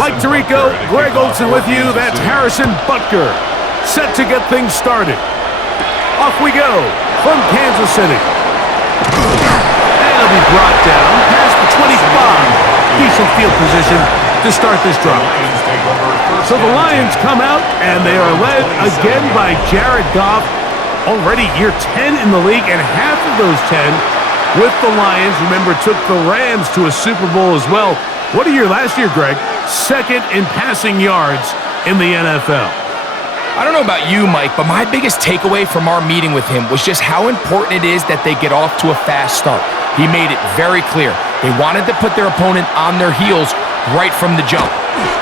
Mike Tirico, Greg Olson with you. That's Harrison Butker, set to get things started. Off we go from Kansas City. And it'll be brought down past the 25. Decent field position to start this drive. So the Lions come out, and they are led again by Jared Goff. Already year 10 in the league, and half of those 10 with the Lions. Remember, took the Rams to a Super Bowl as well. What a year last year, Greg. Second in passing yards in the NFL. I don't know about you, Mike, but my biggest takeaway from our meeting with him was just how important it is that they get off to a fast start. He made it very clear. They wanted to put their opponent on their heels right from the jump.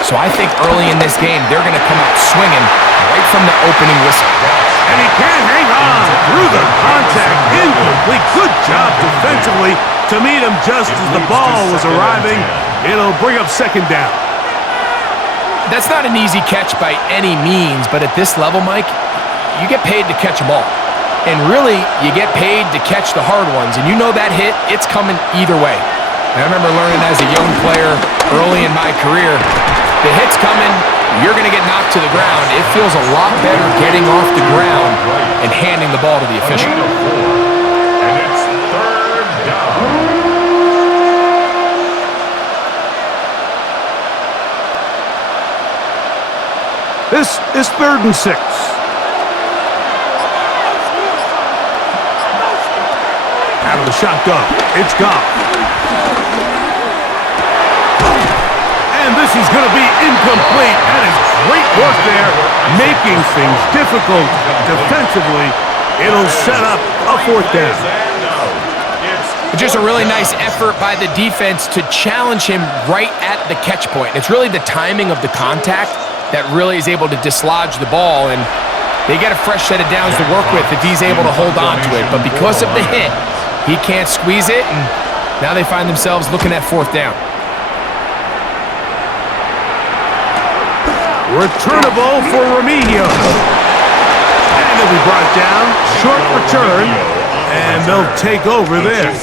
So I think early in this game, they're going to come out swinging right from the opening whistle. And he can't hang on through the contact. Incomplete. Good job defensively to meet him just as the ball was arriving. It'll bring up second down. That's not an easy catch by any means, but at this level, Mike, you get paid to catch them all. And really, you get paid to catch the hard ones. And you know that hit, it's coming either way. And I remember learning as a young player early in my career, the hit's coming, you're going to get knocked to the ground. It feels a lot better getting off the ground and handing the ball to the official. And it's third down. This is 3rd and 6. Out of the shotgun, it's Goff. And this is going to be incomplete. That is great work there, making things difficult defensively. It'll set up a 4th down. Just a really nice effort by the defense to challenge him right at the catch point. It's really the timing of the contact that really is able to dislodge the ball, and they get a fresh set of downs to work with if he's able to hold on to it. But because of the hit, he can't squeeze it, and now they find themselves looking at 4th down. Returnable for Remigio. And it'll be brought down. Short return, and they'll take over there.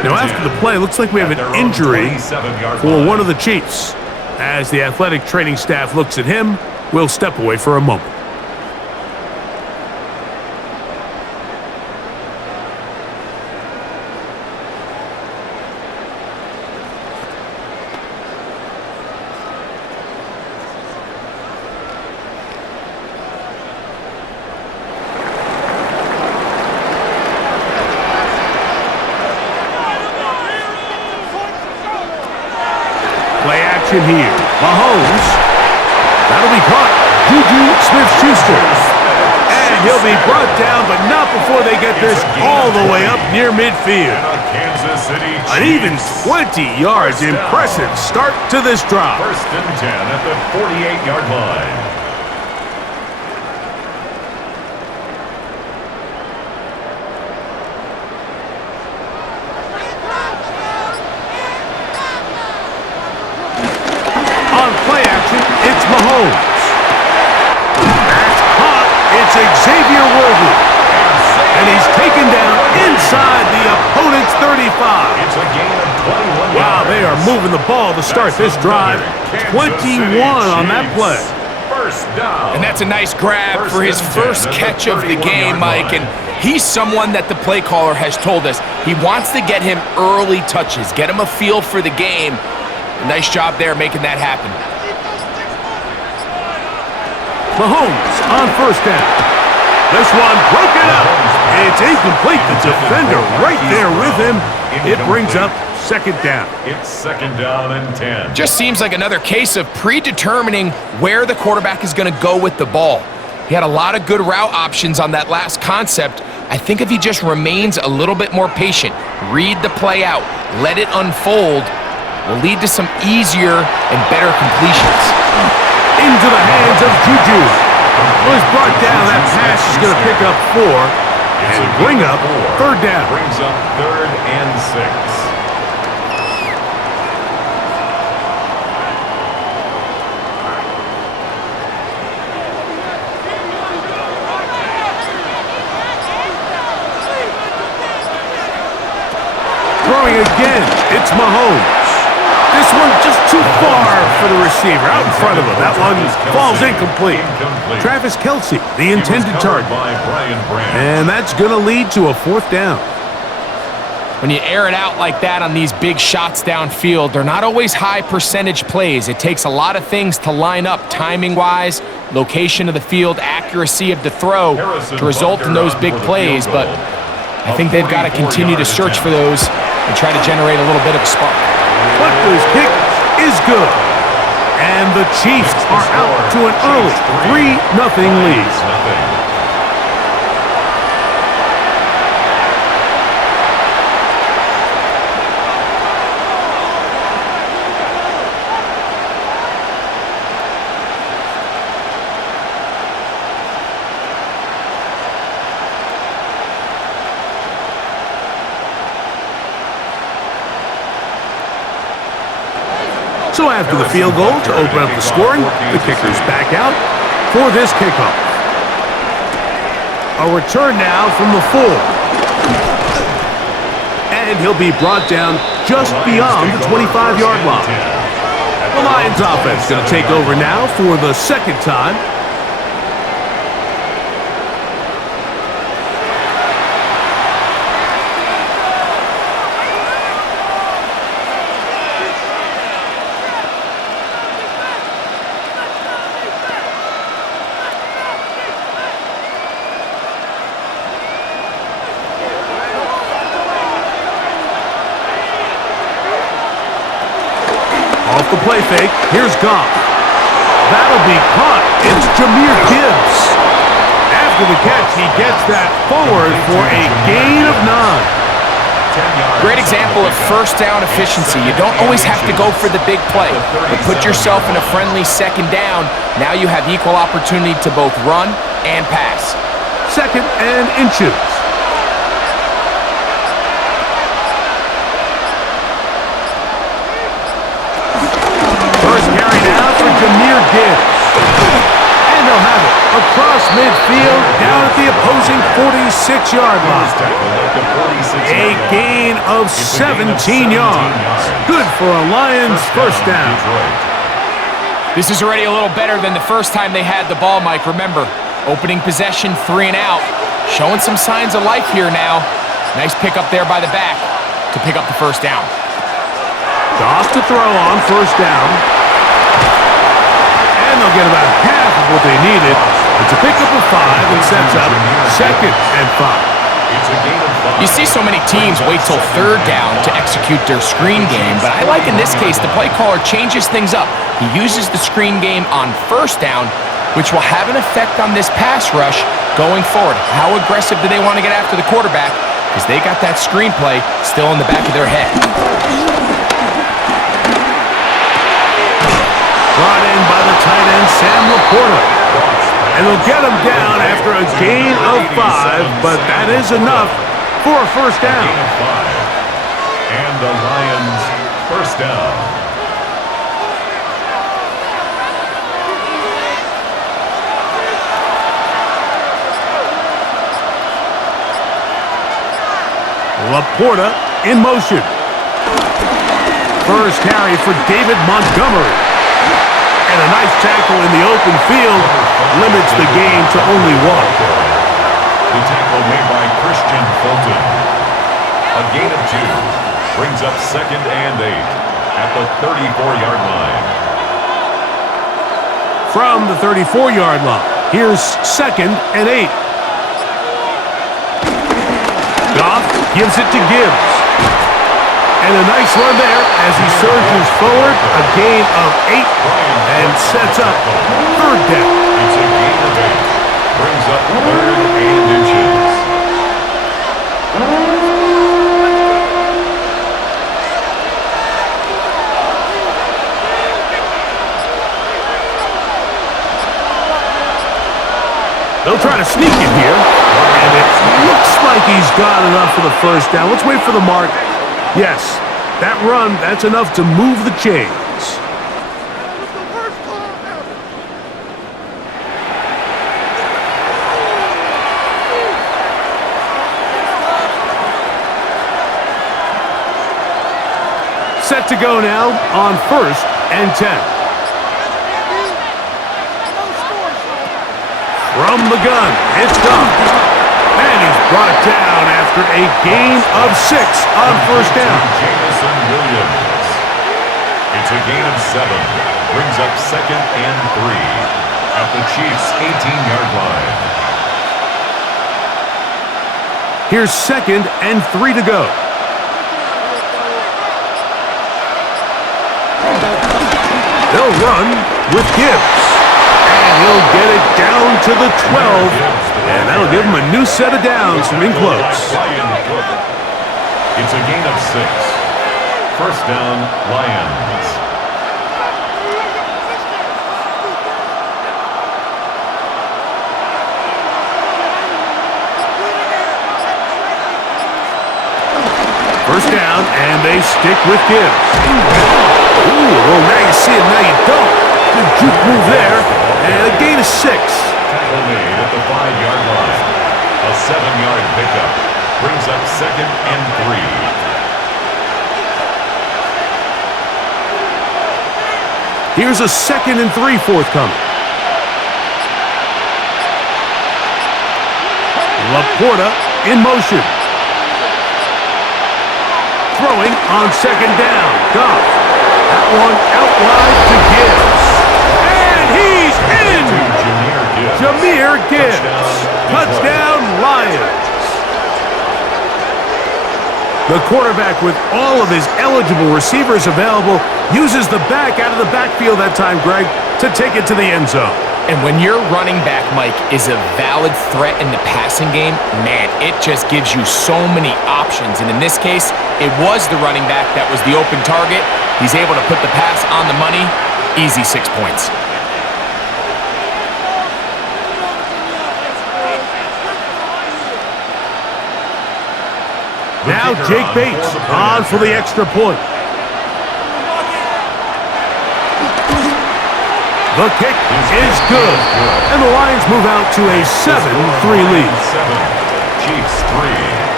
Now after the play, looks like we have an injury for one of the Chiefs. As the athletic training staff looks at him, we'll step away for a moment. Play action here. Mahomes. That'll be caught. Juju Smith-Schuster. And he'll be brought down, but not before they get this all the way up near midfield. An even 20 yards. Impressive start to this drive. 1st and 10 at the 48-yard line. It's Mahomes. That's caught. It's Xavier Worthy. And he's taken down inside the opponent's 35. It's a gain of 21 yards. Wow, they are moving the ball to start this drive. 21 on that play. First down. And that's a nice grab for his first catch of the game, Mike. And he's someone that the play caller has told us he wants to get him early touches, get him a feel for the game. A nice job there making that happen. Mahomes on 1st down. This one broken up. It's incomplete. The defender right there with him. It brings up 2nd down. It's 2nd down and 10. Just seems like another case of predetermining where the quarterback is going to go with the ball. He had a lot of good route options on that last concept. I think if he just remains a little bit more patient, read the play out, let it unfold, will lead to some easier and better completions. Into the hands of Juju. Was brought down. That pass is going to pick up 4 and bring up 3rd down. Brings up 3rd and 6. Throwing again. It's Mahomes. This one just too far for the receiver. Out in front of him. That one falls incomplete. Travis Kelce, the intended target. And that's going to lead to a fourth down. When you air it out like that on these big shots downfield, they're not always high percentage plays. It takes a lot of things to line up timing-wise, location of the field, accuracy of the throw to result in those big plays. But I think they've got to continue to search for those and try to generate a little bit of a spark. Butker's kick is good. And the Chiefs are out to an early 3-0 lead. So after the field goal to open up the scoring, the kicker's back out for this kickoff. A return now from the 4. And he'll be brought down just beyond the 25-yard line. The Lions offense going to take over now for the second time. Off the play fake, here's Goff. That'll be caught. It's Jahmyr Gibbs. After the catch, he gets that forward for a gain of 9. Great example of first down efficiency. You don't always have to go for the big play, but put yourself in a friendly second down. Now you have equal opportunity to both run and pass. Second and inches. Jahmyr Gibbs. And they'll have it across midfield down at the opposing 46-yard line. A gain of 17 yards. Good for a Lions first down. This is already a little better than the first time they had the ball, Mike. Remember, opening possession, 3 and out. Showing some signs of life here now. Nice pick up there by the back to pick up the first down. Goff to throw on first down. And they'll get about half of what they needed. It's a pickup of 5 and sets up second and 5. You see so many teams wait till third down to execute their screen game, but I like in this case the play caller changes things up. He uses the screen game on first down, which will have an effect on this pass rush going forward. How aggressive do they want to get after the quarterback? Because they got that screenplay still in the back of their head. Brought in by the tight end, Sam Laporta. And they'll get him down after a gain of 5, but that is enough for a first down. And the Lions first down. Laporta in motion. First carry for David Montgomery. And a nice tackle in the open field limits the game to only 1. The tackle made by Christian Fulton. A gain of 2 brings up second and 8 at the 34-yard line. From the 34-yard line, here's second and 8. Goff gives it to Gibbs. And a nice run there as he surges forward, a gain of 8, and sets up third down. It's a gain of 8. Brings up third and inches. They'll try to sneak it here, and it looks like he's got enough for the first down. Let's wait for the mark. Yes, that run, that's enough to move the chains. Set to go now on 1st and 10. From the gun, it's done. And he's brought it down after a gain of 6 on 1st down. Jamison Williams. It's a gain of 7. Brings up 2nd and 3 at the Chiefs' 18-yard line. Here's 2nd and 3 to go. They'll run with Gibbs. And he'll get it down to the 12. And that'll give him a new set of downs from in close. It's a gain of 6. 1st down, Lions. First down, and they stick with Gibbs. Ooh, well, now you see it, now you don't. Good juke move there, and a gain of 6. Tackle made at the 5-yard line. A 7-yard pickup. Brings up 2nd and 3. Here's a 2nd and 3 forthcoming. Laporta in motion. Throwing on 2nd down. Goff. That one out wide to Gibbs. And he's in! Jahmyr Gibbs. Touchdown, Lions. The quarterback, with all of his eligible receivers available, uses the back out of the backfield that time, Greg, to take it to the end zone. And when your running back, Mike, is a valid threat in the passing game, man, it just gives you so many options. And in this case, it was the running back that was the open target. He's able to put the pass on the money. Easy 6 points. Now Jake Bates on for the extra point. The kick is good. And the Lions move out to a 7-3 lead. 7, Chiefs 3.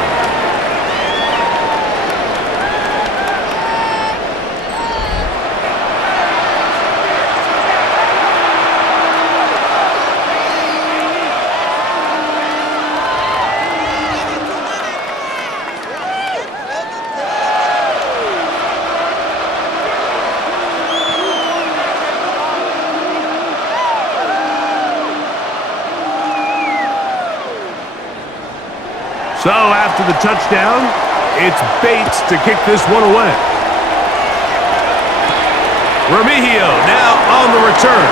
So after the touchdown, it's Bates to kick this one away. Remigio now on the return.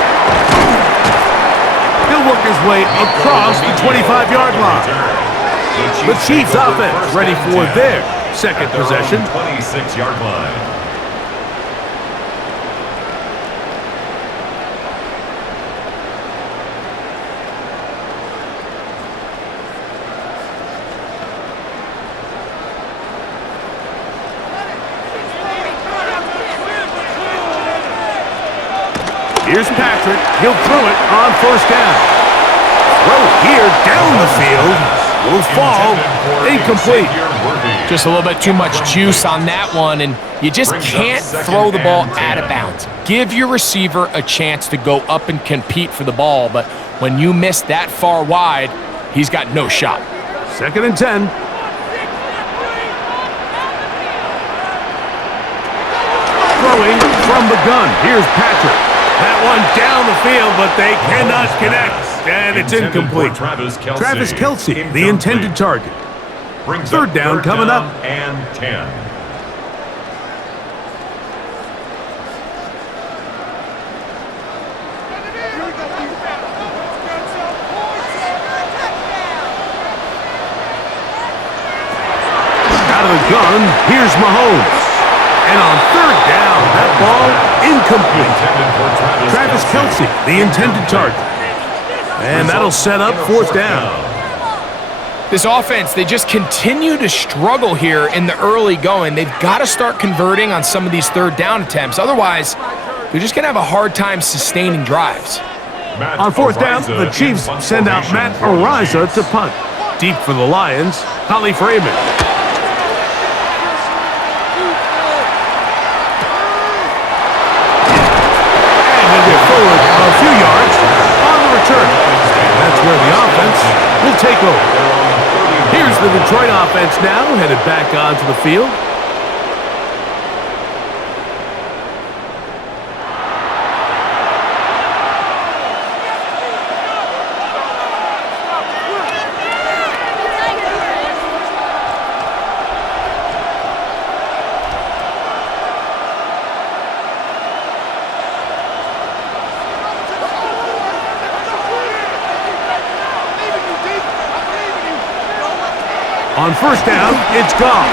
He'll work his way across the 25-yard line. The Chiefs offense ready for their second possession. 26-yard line. Here's Patrick. He'll throw it on 1st down. Throw here down the field. Will fall. Incomplete. Just a little bit too much juice on that one, and you just can't throw the ball out of bounds. Give your receiver a chance to go up and compete for the ball, but when you miss that far wide, he's got no shot. 2nd and 10. Throwing from the gun. Here's Patrick. That one down the field, but they cannot connect, and it's incomplete. Travis Kelce, the intended target. 3rd down coming up. And 10. Out of the gun, here's Mahomes. And on 3rd down, that ball incomplete. Travis Kelce, the intended target. And that'll set up 4th down. This offense, they just continue to struggle here in the early going. They've got to start converting on some of these 3rd down attempts. Otherwise, they're just going to have a hard time sustaining drives. On 4th down, the Chiefs send out Matt Araiza to punt. Deep for the Lions, Holly Freeman. That's where the offense will take over. Here's the Detroit offense now, headed back onto the field. On first down, it's gone.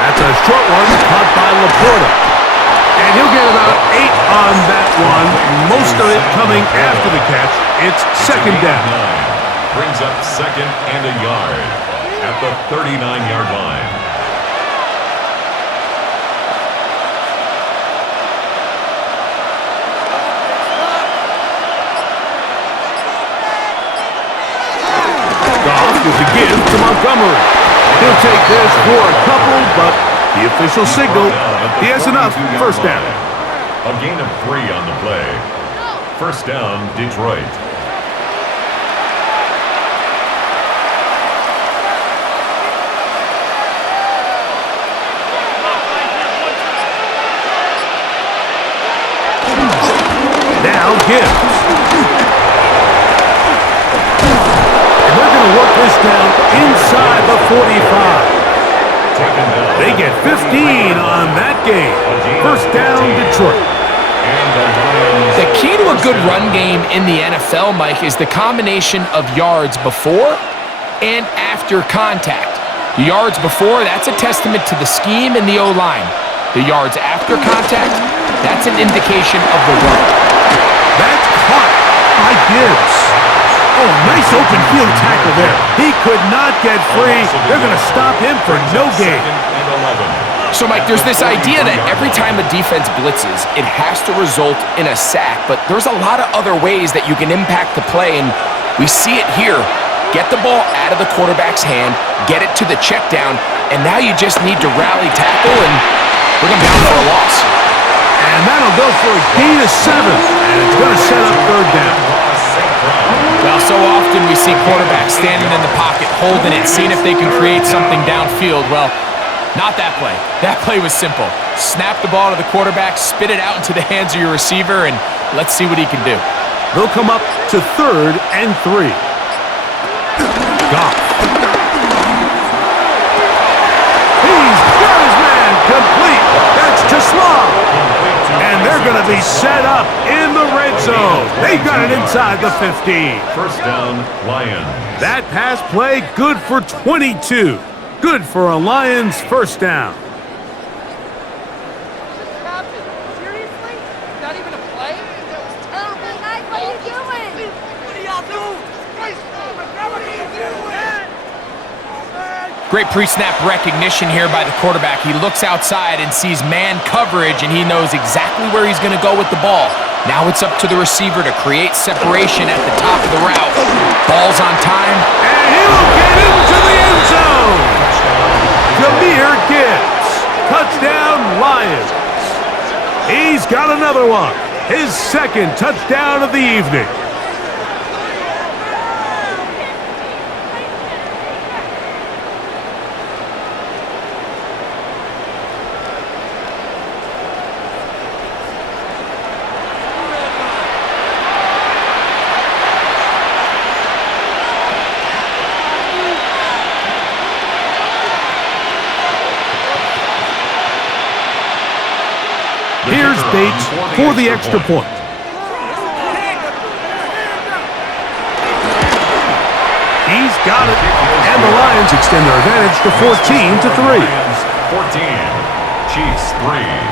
That's a short one caught by Laporta. And he'll get about 8 on that one, most of it coming after the catch. It's second down. Brings up second and a yard at the 39-yard line. With the give to Montgomery. He'll take this for a couple, but the official signal, he has enough. First down. A gain of 3 on the play. First down, Detroit. Now Gibbs. Work this down inside the 45. They get 15 on that game. First down, Detroit. The key to a good run game in the NFL, Mike, is the combination of yards before and after contact. The yards before, that's a testament to the scheme and the O-line. The yards after contact, that's an indication of the run. That's caught by Gibbs. Oh, nice open field tackle there. He could not get free. They're going to stop him for no gain. So, Mike, there's this idea that every time a defense blitzes, it has to result in a sack, but there's a lot of other ways that you can impact the play, and we see it here. Get the ball out of the quarterback's hand, get it to the check down, and now you just need to rally tackle and bring him down for a loss. And that'll go for a gain of 7, and it's going to set up third down. Well, so often we see quarterbacks standing in the pocket, holding it, seeing if they can create something downfield. Well, not that play. That play was simple. Snap the ball to the quarterback, spit it out into the hands of your receiver, and let's see what he can do. They'll come up to third and 3. Goff. He's got his man complete. That's to Slav. And they're going to be set up in the red zone. They've got it inside the 15. First down, Lions. That pass play good for 22. Good for a Lions first down. Seriously? Not even a play? That was terrible. Guys, what are you doing? What are y'all doing? What are you doing? Great pre-snap recognition here by the quarterback. He looks outside and sees man coverage, and he knows exactly where he's going to go with the ball. Now it's up to the receiver to create separation at the top of the route. Ball's on time. And he'll get into the end zone. Jahmyr Gibbs. Touchdown, Lions. He's got another one. His second touchdown of the evening. Here's Bates for the extra point. He's got it. And the Lions extend their advantage to 14-3. 14, Chiefs 3.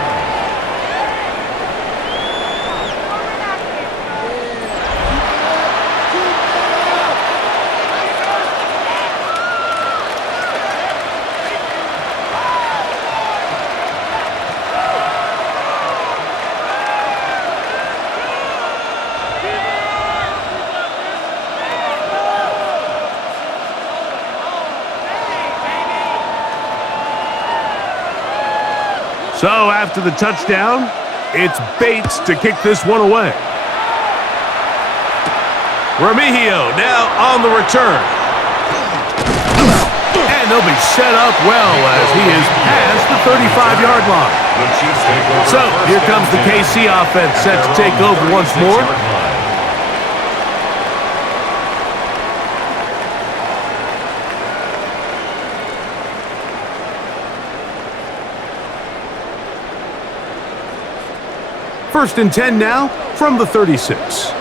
So after the touchdown, it's Bates to kick this one away. Remigio now on the return. And they'll be set up well as he is past the 35-yard line. So here comes the KC offense set to take over once more. First and 10 now from the 36.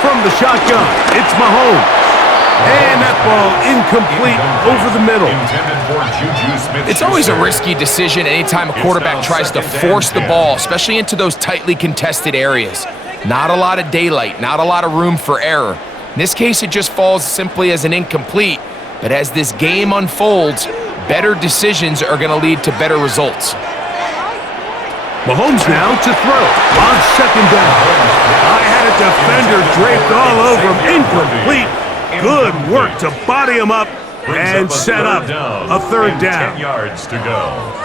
From the shotgun, it's Mahomes. And that ball incomplete over the middle. It's always a risky decision anytime a quarterback tries to force the ball, especially into those tightly contested areas. Not a lot of daylight, not a lot of room for error. In this case, it just falls simply as an incomplete. But as this game unfolds, better decisions are going to lead to better results. Mahomes now to throw on second down. I had a defender draped all over him. Incomplete. Good work to body him up and set up a third down. 10 yards to go.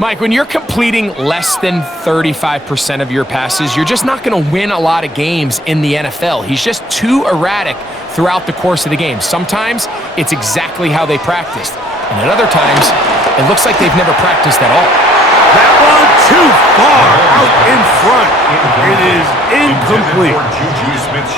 Mike, when you're completing less than 35% of your passes, you're just not going to win a lot of games in the NFL. He's just too erratic throughout the course of the game. Sometimes it's exactly how they practiced. And at other times, it looks like they've never practiced at all. That one too far out in front. It is incomplete.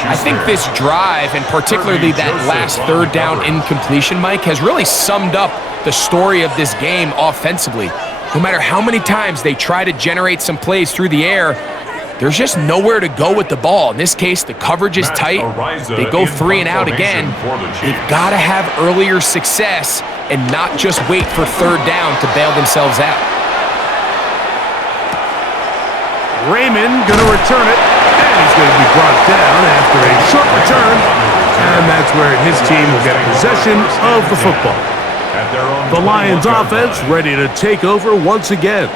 I think this drive, and particularly that last third down incompletion, Mike, has really summed up the story of this game offensively. No matter how many times they try to generate some plays through the air, there's just nowhere to go with the ball. In this case, the coverage is tight. They go 3 and out again. They've got to have earlier success and not just wait for third down to bail themselves out. Raymond going to return it, and he's going to be brought down after a short return, and that's where his team will get possession of the football. The Lions offense ready to take over once again.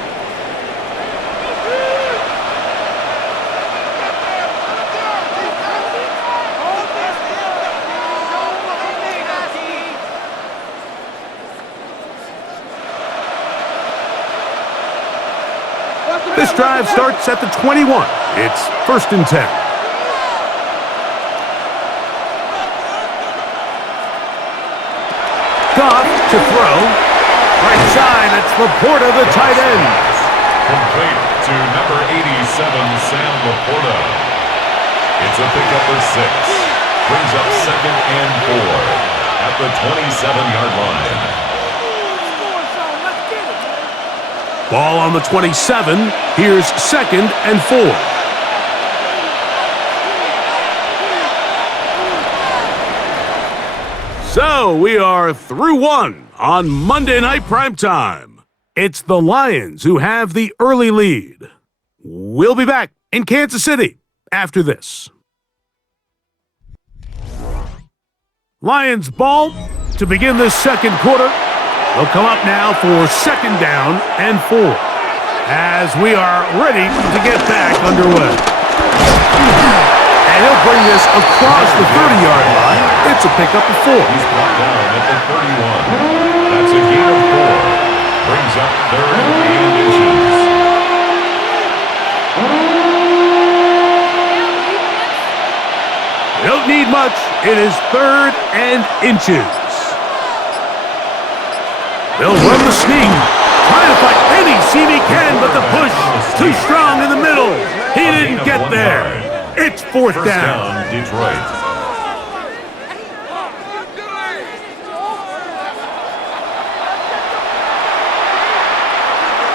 This drive starts at the 21. It's first and 10. Goff to throw. Right side, it's Laporta, the tight end. Complete to number 87, Sam Laporta. It's a pickup of 6. Brings up second and 4 at the 27-yard line. Ball on the 27. Here's second and 4. So we are through one on Monday Night Primetime. It's the Lions who have the early lead. We'll be back in Kansas City after this. Lions ball to begin this second quarter. They'll come up now for second down and 4 as we are ready to get back underway. And he'll bring this across the 30-yard line. It's a pickup of 4. He's brought down at the 31. That's a gain of 4. Brings up third and inches. They don't need much. It is third and inches. They'll run the sneak, trying to find any seam he can, but the push too strong in the middle. He didn't get there. It's fourth down. Detroit.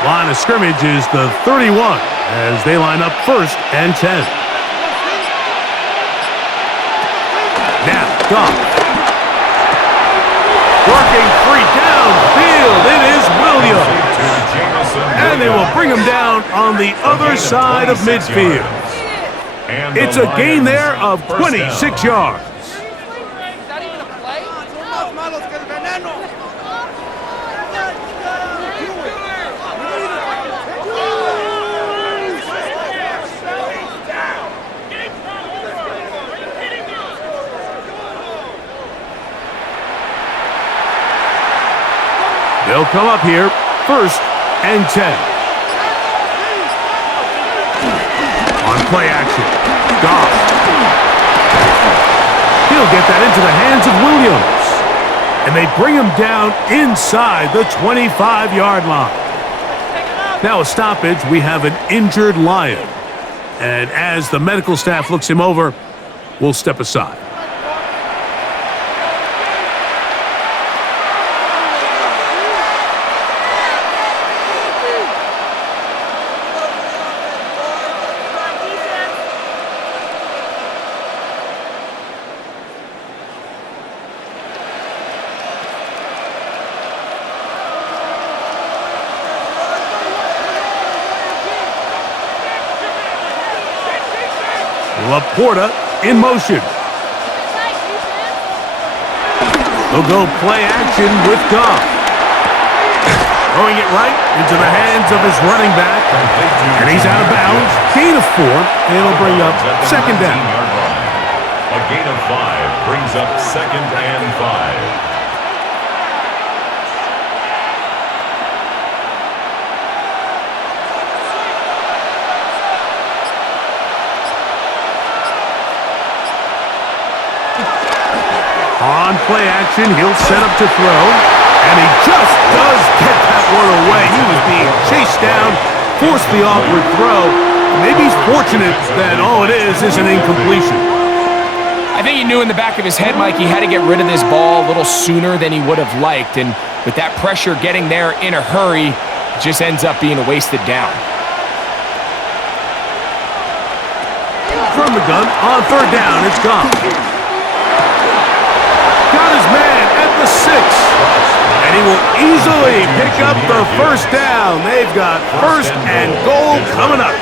Line of scrimmage is the 31 as they line up first and 10. Now, Goff. Working free downfield. It is Williams. And they will bring him down on the other side of midfield. It's a gain there of 26 yards. They'll come up here, first and 10. play action. Goff. He'll get that into the hands of Williams. And they bring him down inside the 25-yard line. Now a stoppage, we have an injured Lion. And as the medical staff looks him over, we'll step aside. Laporta in motion. They'll go play action with Goff. Throwing it right into the hands of his running back. And he's out of bounds. Gain of 4, and it'll bring up second down. A gain of 5 brings up 2nd and 5. On play action, he'll set up to throw, and he just does get that one away. He was being chased down, forced the awkward throw. Maybe he's fortunate that all it is an incompletion. I think he knew in the back of his head, Mike, he had to get rid of this ball a little sooner than he would have liked, and with that pressure getting there in a hurry, it just ends up being a wasted down. From the gun, on 3rd down, it's gone. Got his man at the 6. And he will easily pick up the 1st down. They've got 1st and goal coming up.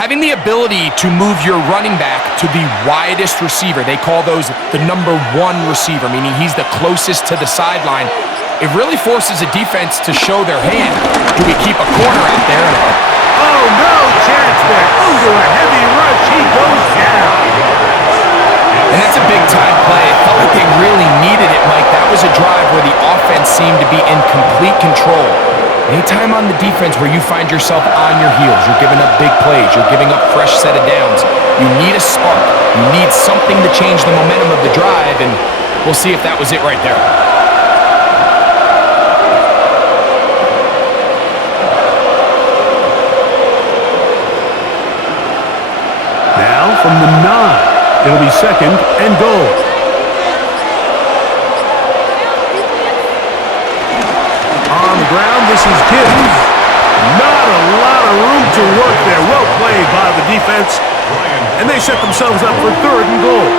Having the ability to move your running back to the widest receiver, they call those the number 1 receiver, meaning he's the closest to the sideline. It really forces a defense to show their hand. Do we keep a corner out there? Oh, no chance there. Under a heavy rush, he goes down. And that's a big-time play. It felt like they really needed it, Mike. That was a drive where the offense seemed to be in complete control. Anytime on the defense where you find yourself on your heels, you're giving up big plays, you're giving up fresh set of downs, you need a spark. You need something to change the momentum of the drive, and we'll see if that was it right there. Now from the 9, it'll be 2nd and goal. Ground, this is Gibbs. Not a lot of room to work there. Well played by the defense. And they set themselves up for 3rd and goal.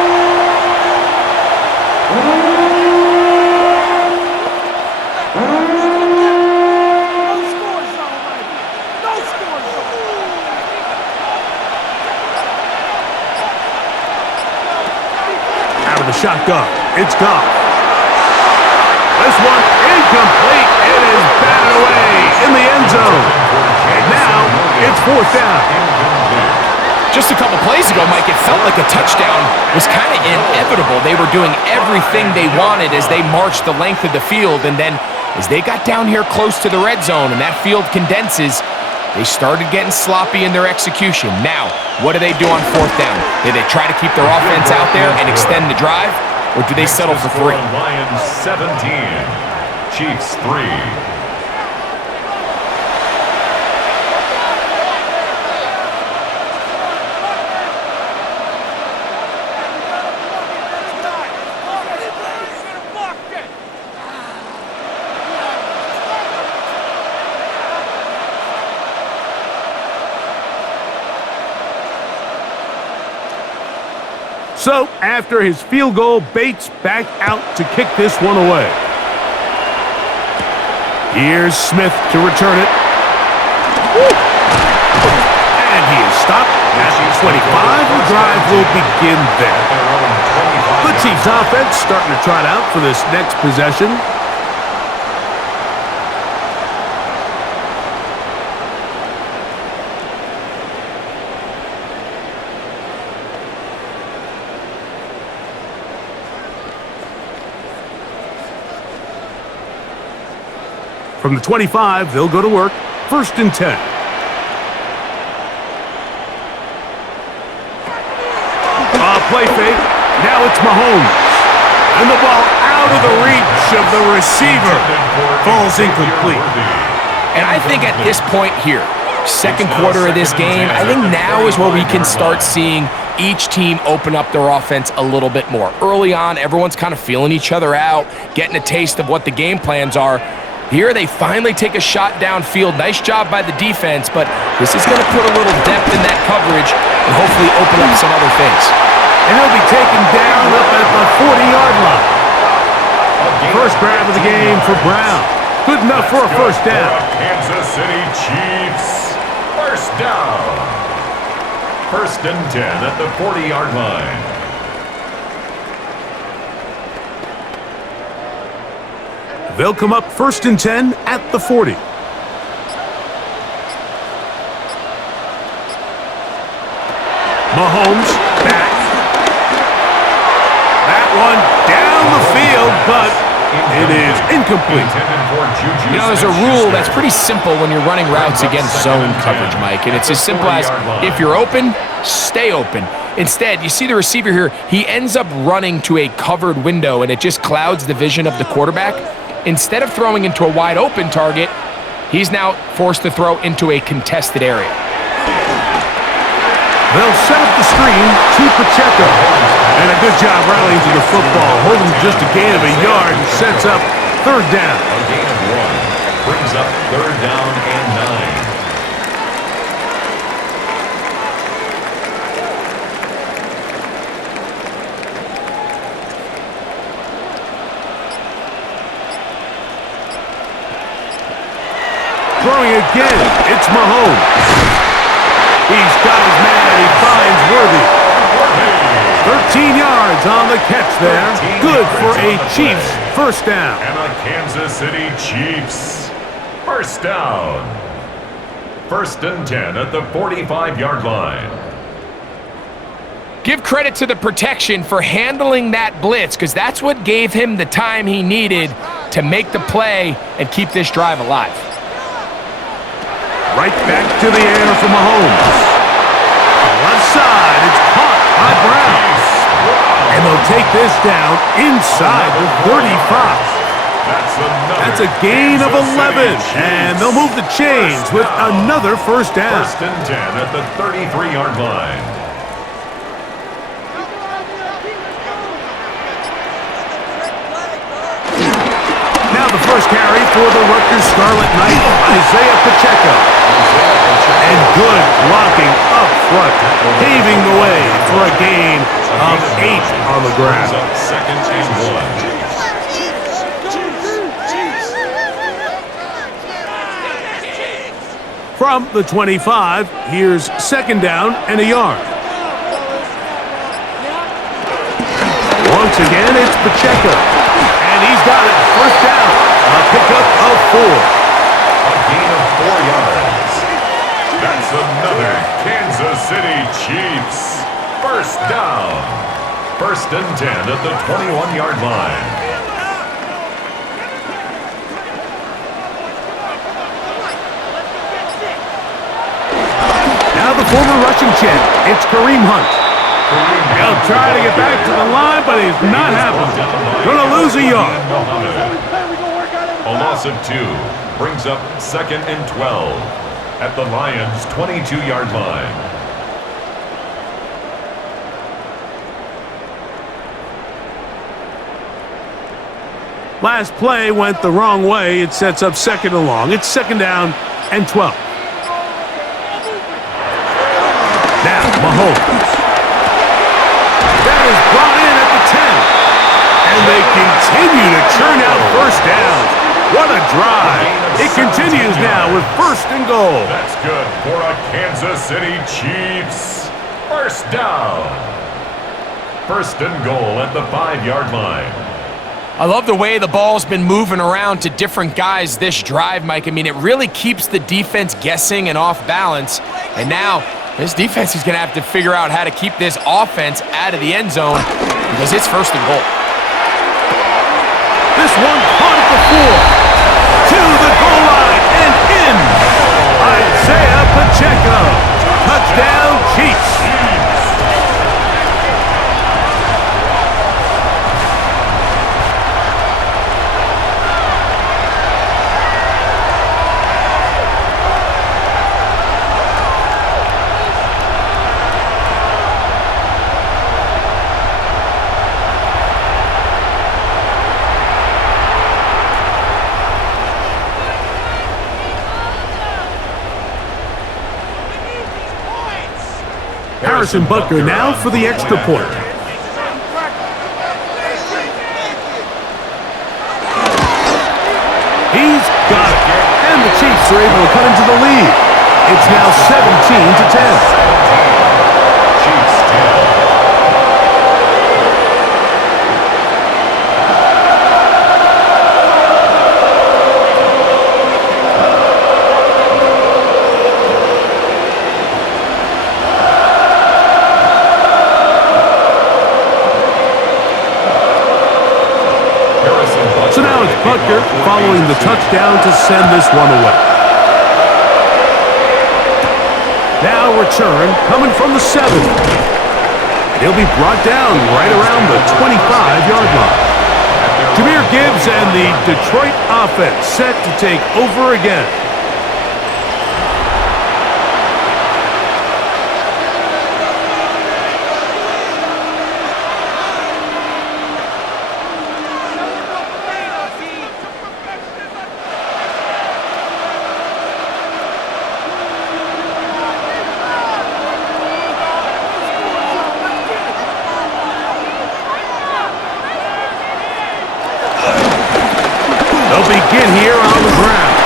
Out of the shotgun, it's Goff. This one incomplete. It is batted away in the end zone. And now it's 4th down. Just a couple plays ago, Mike, it felt like a touchdown was kind of inevitable. They were doing everything they wanted as they marched the length of the field. And then as they got down here close to the red zone and that field condenses, they started getting sloppy in their execution. Now, what do they do on 4th down? Do they try to keep their offense out there and extend the drive? Or do they settle for 3? Lions 17, Chiefs 3. So, after his field goal, Bates back out to kick this one away. Here's Smith to return it. And he is stopped at the 25. The drive will begin there. The Chiefs offense starting to trot out for this next possession. From the 25, they'll go to work. 1st and 10. Play fake. Now it's Mahomes. And the ball out of the reach of the receiver. Falls incomplete. And I think at this point here, second quarter of this game, I think now is where we can start seeing each team open up their offense a little bit more. Early on, everyone's kind of feeling each other out, getting a taste of what the game plans are. Here they finally take a shot downfield. Nice job by the defense, but this is going to put a little depth in that coverage and hopefully open up some other things. And he'll be taken down up at the 40-yard line. First grab of the game for Brown. Good enough for a first down. Kansas City Chiefs. First down. 1st and 10 at the 40-yard line. They'll come up 1st and 10 at the 40. Mahomes back. That one down the field, but it is incomplete. You know, there's a rule that's pretty simple when you're running routes against zone coverage, Mike, and it's as simple as if you're open, stay open. Instead, you see the receiver here, he ends up running to a covered window, and it just clouds the vision of the quarterback. Instead of throwing into a wide open target, he's now forced to throw into a contested area. They'll set up the screen to Pacheco. And a good job rallying to the football. Holding just a gain of a yard and sets up 3rd down. A gain of 1 brings up 3rd down and 9. Throwing again, it's Mahomes. He's got his man, he finds Worthy. 13 yards on the catch there. Good for a Chiefs first down. And a Kansas City Chiefs first down. 1st and 10 at the 45-yard line. Give credit to the protection for handling that blitz, because that's what gave him the time he needed to make the play and keep this drive alive. Right back to the air for Mahomes. Left side, it's caught by Brown. And they'll take this down inside the 35. That's a gain of 11. And they'll move the chains with another first down. 1st and 10 at the 33-yard line. Now the first carry for the Rutgers Scarlet Knight, Isaiah Pacheco. And good blocking up front, paving the way for a gain of 8 on the ground. 2nd and 1. From the 25, here's 2nd down and a yard. Once again, it's Pacheco. And he's got it. First down. A pickup of 4. A gain of 4 yards. That's another Kansas City Chiefs first down. 1st and 10 at the 21-yard line. Now the former Russian champ, it's Kareem Hunt. He'll try to get back to the line, but he's not happening. Gonna lose a yard. A loss of 2 brings up 2nd and 12 at the Lions' 22-yard line. Last play went the wrong way. It sets up 2nd and long. It's 2nd down and 12. Now, Mahomes. That is brought in at the 10. And they continue to churn out first downs. What a drive. It continues now with 1st and goal. That's good for a Kansas City Chiefs first down. 1st and goal at the 5-yard line. I love the way the ball's been moving around to different guys this drive, Mike. I mean, it really keeps the defense guessing and off balance. And now this defense is going to have to figure out how to keep this offense out of the end zone because it's 1st and goal. This one caught at the 4. To the goal Pacheco. Touchdown, Chiefs. Harrison Butker now for the extra point. He's got it. And the Chiefs are able to cut into the lead. It's now 17-10. Chiefs 10. So now it's Butker following the touchdown to send this one away. Now return coming from the 7. He'll be brought down right around the 25-yard line. Jahmyr Gibbs and the Detroit offense set to take over again. They'll begin here on the ground.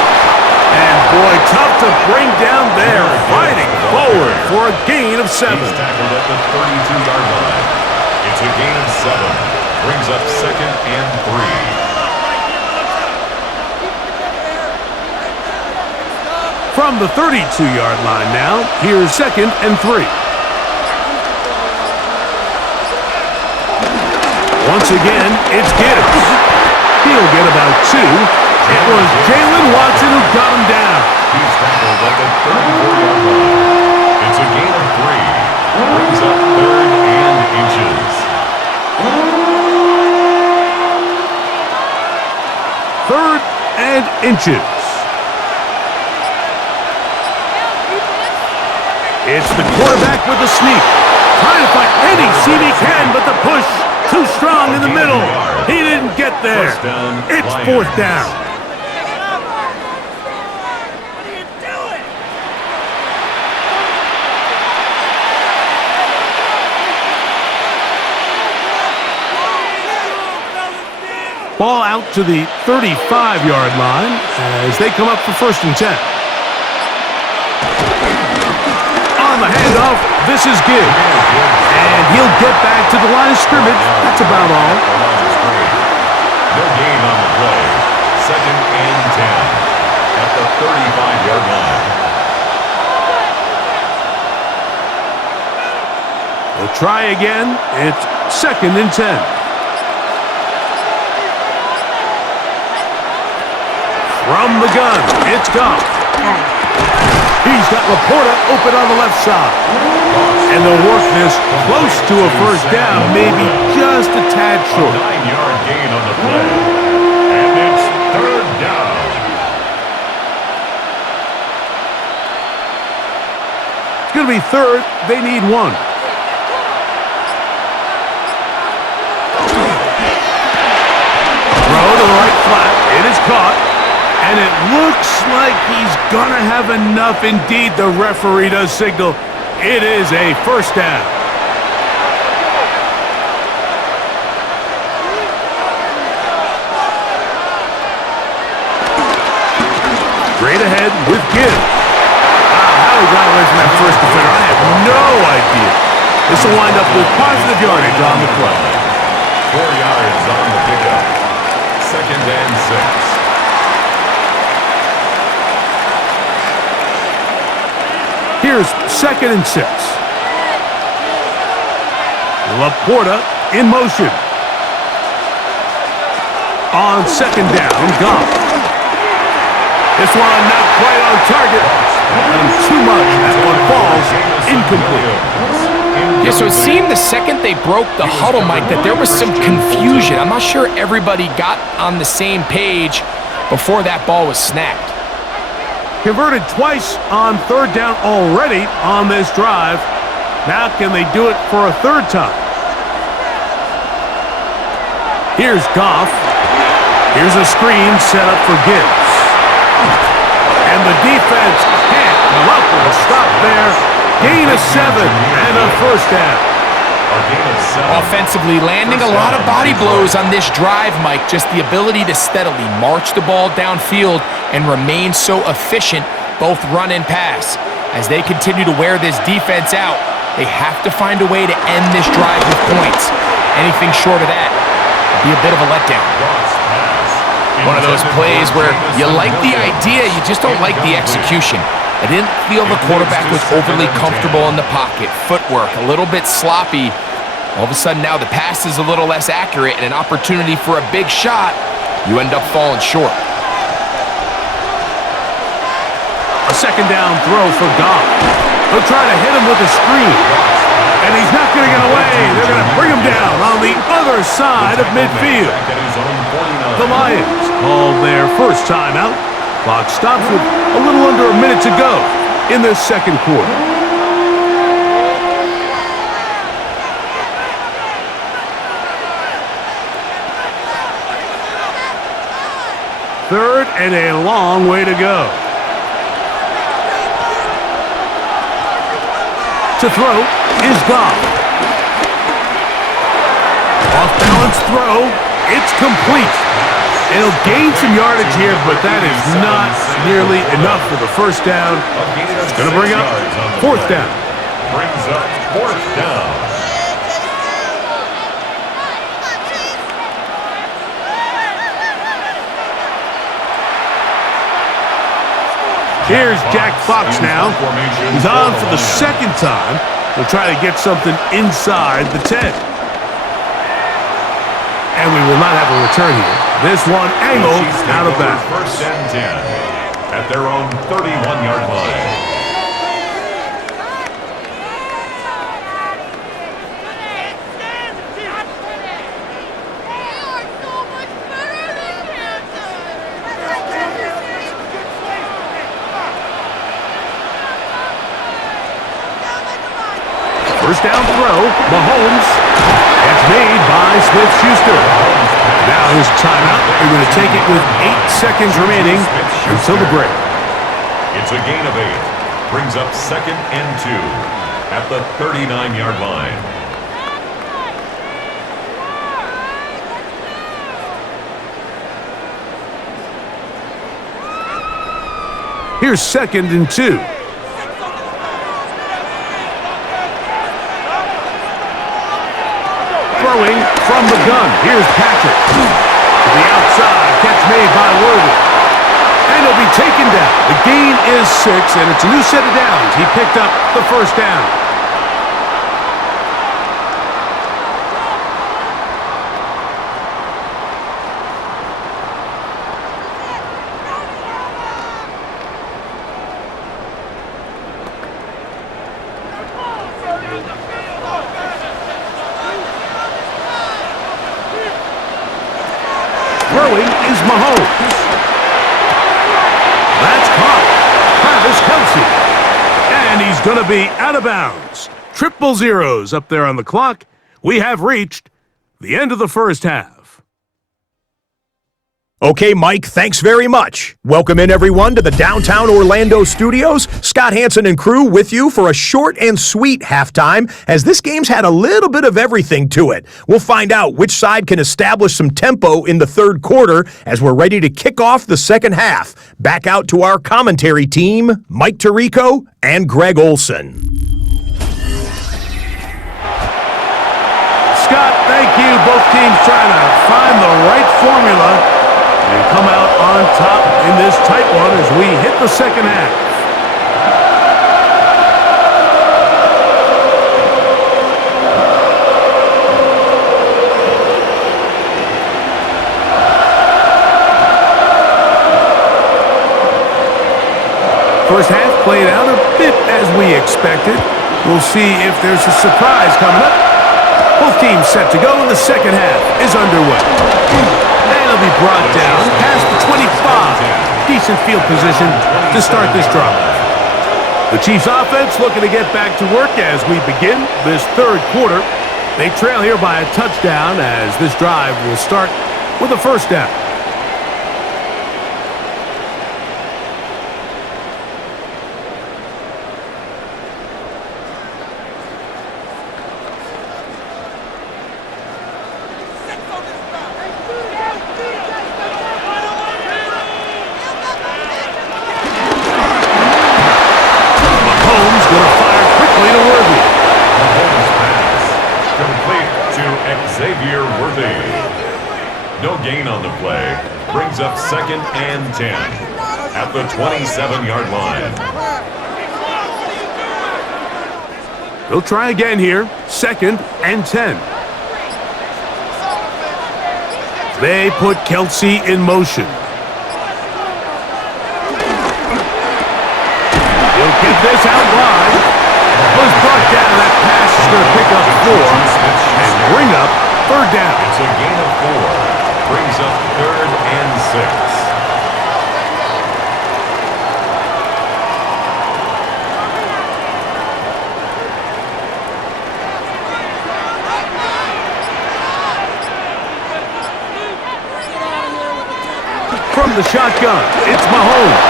And boy, tough to bring down there, fighting forward for a gain of 7. He's tackled at the 32-yard line. It's a gain of 7. Brings up 2nd and 3. From the 32-yard line now, here's 2nd and 3. Once again, it's Gibbs. He'll get about 2. It was Jalen Watson who got him down. He's tackled at the 34-yard line. It's a gain of 3. Brings up 3rd and inches. 3rd and inches. It's the quarterback with the sneak. Trying to find any seam he can, but the push too strong in the middle. He didn't get there. It's 4th down. What are you doing? Ball out to the 35-yard line as they come up for 1st and 10. On the handoff, this is Gibbs. And he'll get back to the line of scrimmage. That's about all. No gain on the play. 2nd and 10 at the 35-yard line. We'll try again. It's 2nd and 10. From the gun, it's Goff. He's got Laporta open on the left side. And they'll work this close to a 1st down, maybe just a tad short. 9-yard gain on the play. And it's 3rd down. It's going to be 3rd. They need 1. Throw to the right flat. It is caught. And it looks like he's going to have enough. Indeed, the referee does signal. It is a 1st down. Straight ahead with Gibbs. How he got away from that first defender, I have no idea. This will wind up with positive yardage on the play. 4 yards on the pickup. 2nd and 6. Here's 2nd and 6. Laporta in motion. On 2nd down, Goff. This one not quite on target. And too much. That one falls incomplete. Yeah, so it seemed the second they broke the huddle, Mike, that there was some confusion. I'm not sure everybody got on the same page before that ball was snapped. Converted twice on third down already on this drive. Now can they do it for a third time? Here's Goff. Here's a screen set up for Gibbs. And the defense can't come up with a stop there. Gain of 7 and a first down. Offensively, landing a lot of body blows on this drive, Mike. Just the ability to steadily march the ball downfield and remain so efficient, both run and pass. As they continue to wear this defense out, they have to find a way to end this drive with points. Anything short of that would be a bit of a letdown. One of those plays where you like the idea, you just don't like the execution. I didn't feel the quarterback was overly comfortable in the pocket. Footwork a little bit sloppy. All of a sudden now the pass is a little less accurate and an opportunity for a big shot. You end up falling short. A second down throw for Goff. They'll try to hit him with a screen. And he's not going to get away. They're going to bring him down on the other side of midfield. The Lions called their first timeout. Clock stops with a little under a minute to go in this second quarter. Third and a long way to go. To throw is Goff. Off-balance throw. It's complete. It'll gain some yardage here, but that is not nearly enough for the first down. It's going to bring up fourth down. Brings up fourth down. Here's Jack Fox now. He's on for the second time. He'll try to get something inside the 10. And we will not have a return here. This one angled out of bounds. First and 10 at their own 31-yard line. First down throw, Mahomes. It's made by Smith-Schuster. Now his timeout. They're going to take it with 8 seconds remaining until the break. It's a gain of 8. Brings up second and 2 at the 39-yard line. Here's second and 2. Throwing from the gun. Here's Patrick. To the outside. Catch made by Worthy. And he'll be taken down. The gain is 6, and it's a new set of downs. He picked up the first down. Throwing is Mahomes. That's caught. Travis Kelce. And he's going to be out of bounds. Triple zeros up there on the clock. We have reached the end of the first half. Okay, Mike, thanks very much. Welcome in, everyone, to the downtown Orlando studios. Scott Hansen and crew with you for a short and sweet halftime, as this game's had a little bit of everything to it. We'll find out which side can establish some tempo in the third quarter as we're ready to kick off the second half. Back out to our commentary team, Mike Tirico and Greg Olson. Scott, thank you. Both teams trying to find the right formula and come out on top in this tight one as we hit the second half. First half played out a bit as we expected. We'll see if there's a surprise coming up. Both teams set to go, and the second half is underway. And it'll be brought down past the 25. Decent field position to start this drive. The Chiefs offense looking to get back to work as we begin this third quarter. They trail here by a touchdown as this drive will start with a first down. No gain on the play. Brings up 2nd and 10 at the 27-yard line. They'll try again here. 2nd and 10. They put Kelsey in motion. He'll get this out wide. Was brought down. That pass is going to pick up 4 and bring up third down. It's a gain of 4. Brings up 3rd and 6. From the shotgun, it's Mahomes.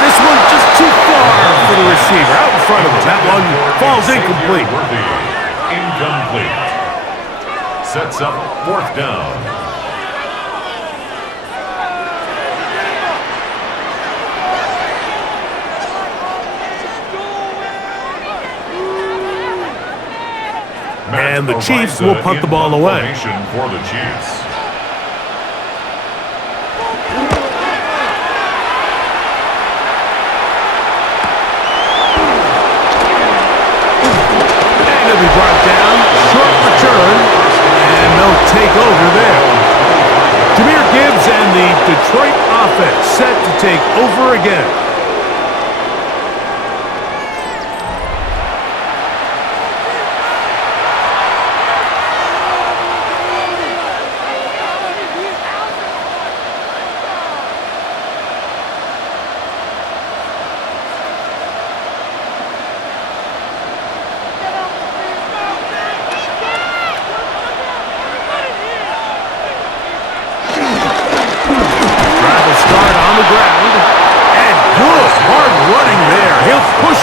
This one just too far for the receiver. Out in front of him. That one falls incomplete. Incomplete. Sets up 4th down. And the Chiefs will punt the ball away. For the Chiefs. And he'll be brought down. Short return. And they'll take over there. Jahmyr Gibbs and the Detroit offense set to take over again.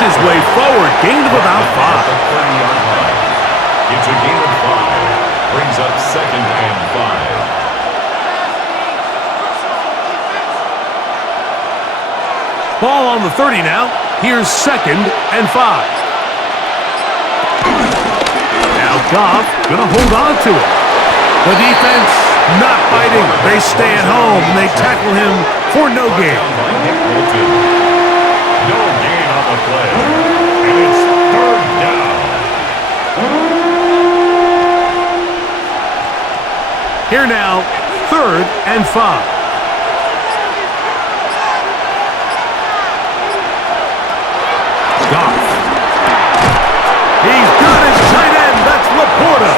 His way forward, gain of about 5. At the 30-yard line. It's a gain of 5. Brings up 2nd and 5. Ball on the 30 now. Here's 2nd and 5. Now Goff gonna hold on to it. The defense not biting. They stay at home and they tackle him for no gain. No gain on the play. And it's 3rd down. Here now, 3rd and 5. Goff. He's got his tight end. That's Laporta.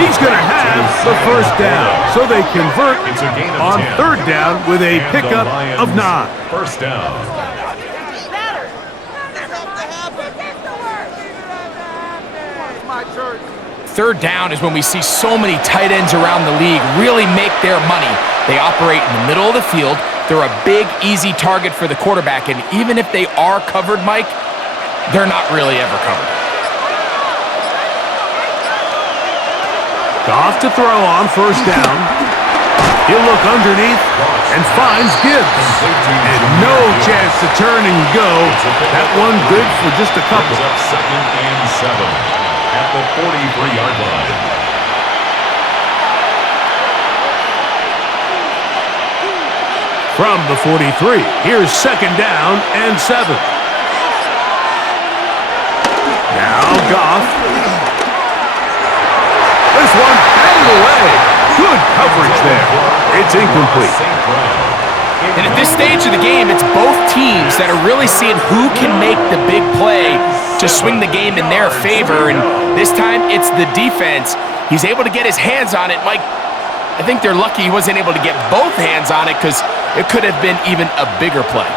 He's going to have the first down. So they convert on 3rd down with a pickup of 9. First down. Third down is when we see so many tight ends around the league really make their money. They operate in the middle of the field. They're a big, easy target for the quarterback, and even if they are covered, Mike, they're not really ever covered. Goff to throw on 1st down. He'll look underneath and finds Gibbs. And no chance to turn and go. That one good for just a couple. Up 2nd and 7. At the 43-yard line. From the 43, here's 2nd down and 7. Now Goff. This one batted away. Good coverage there. It's incomplete. And at this stage of the game, it's both teams that are really seeing who can make the big play to swing the game in their favor. And this time, it's the defense. He's able to get his hands on it. Mike, I think they're lucky he wasn't able to get both hands on it because it could have been even a bigger play.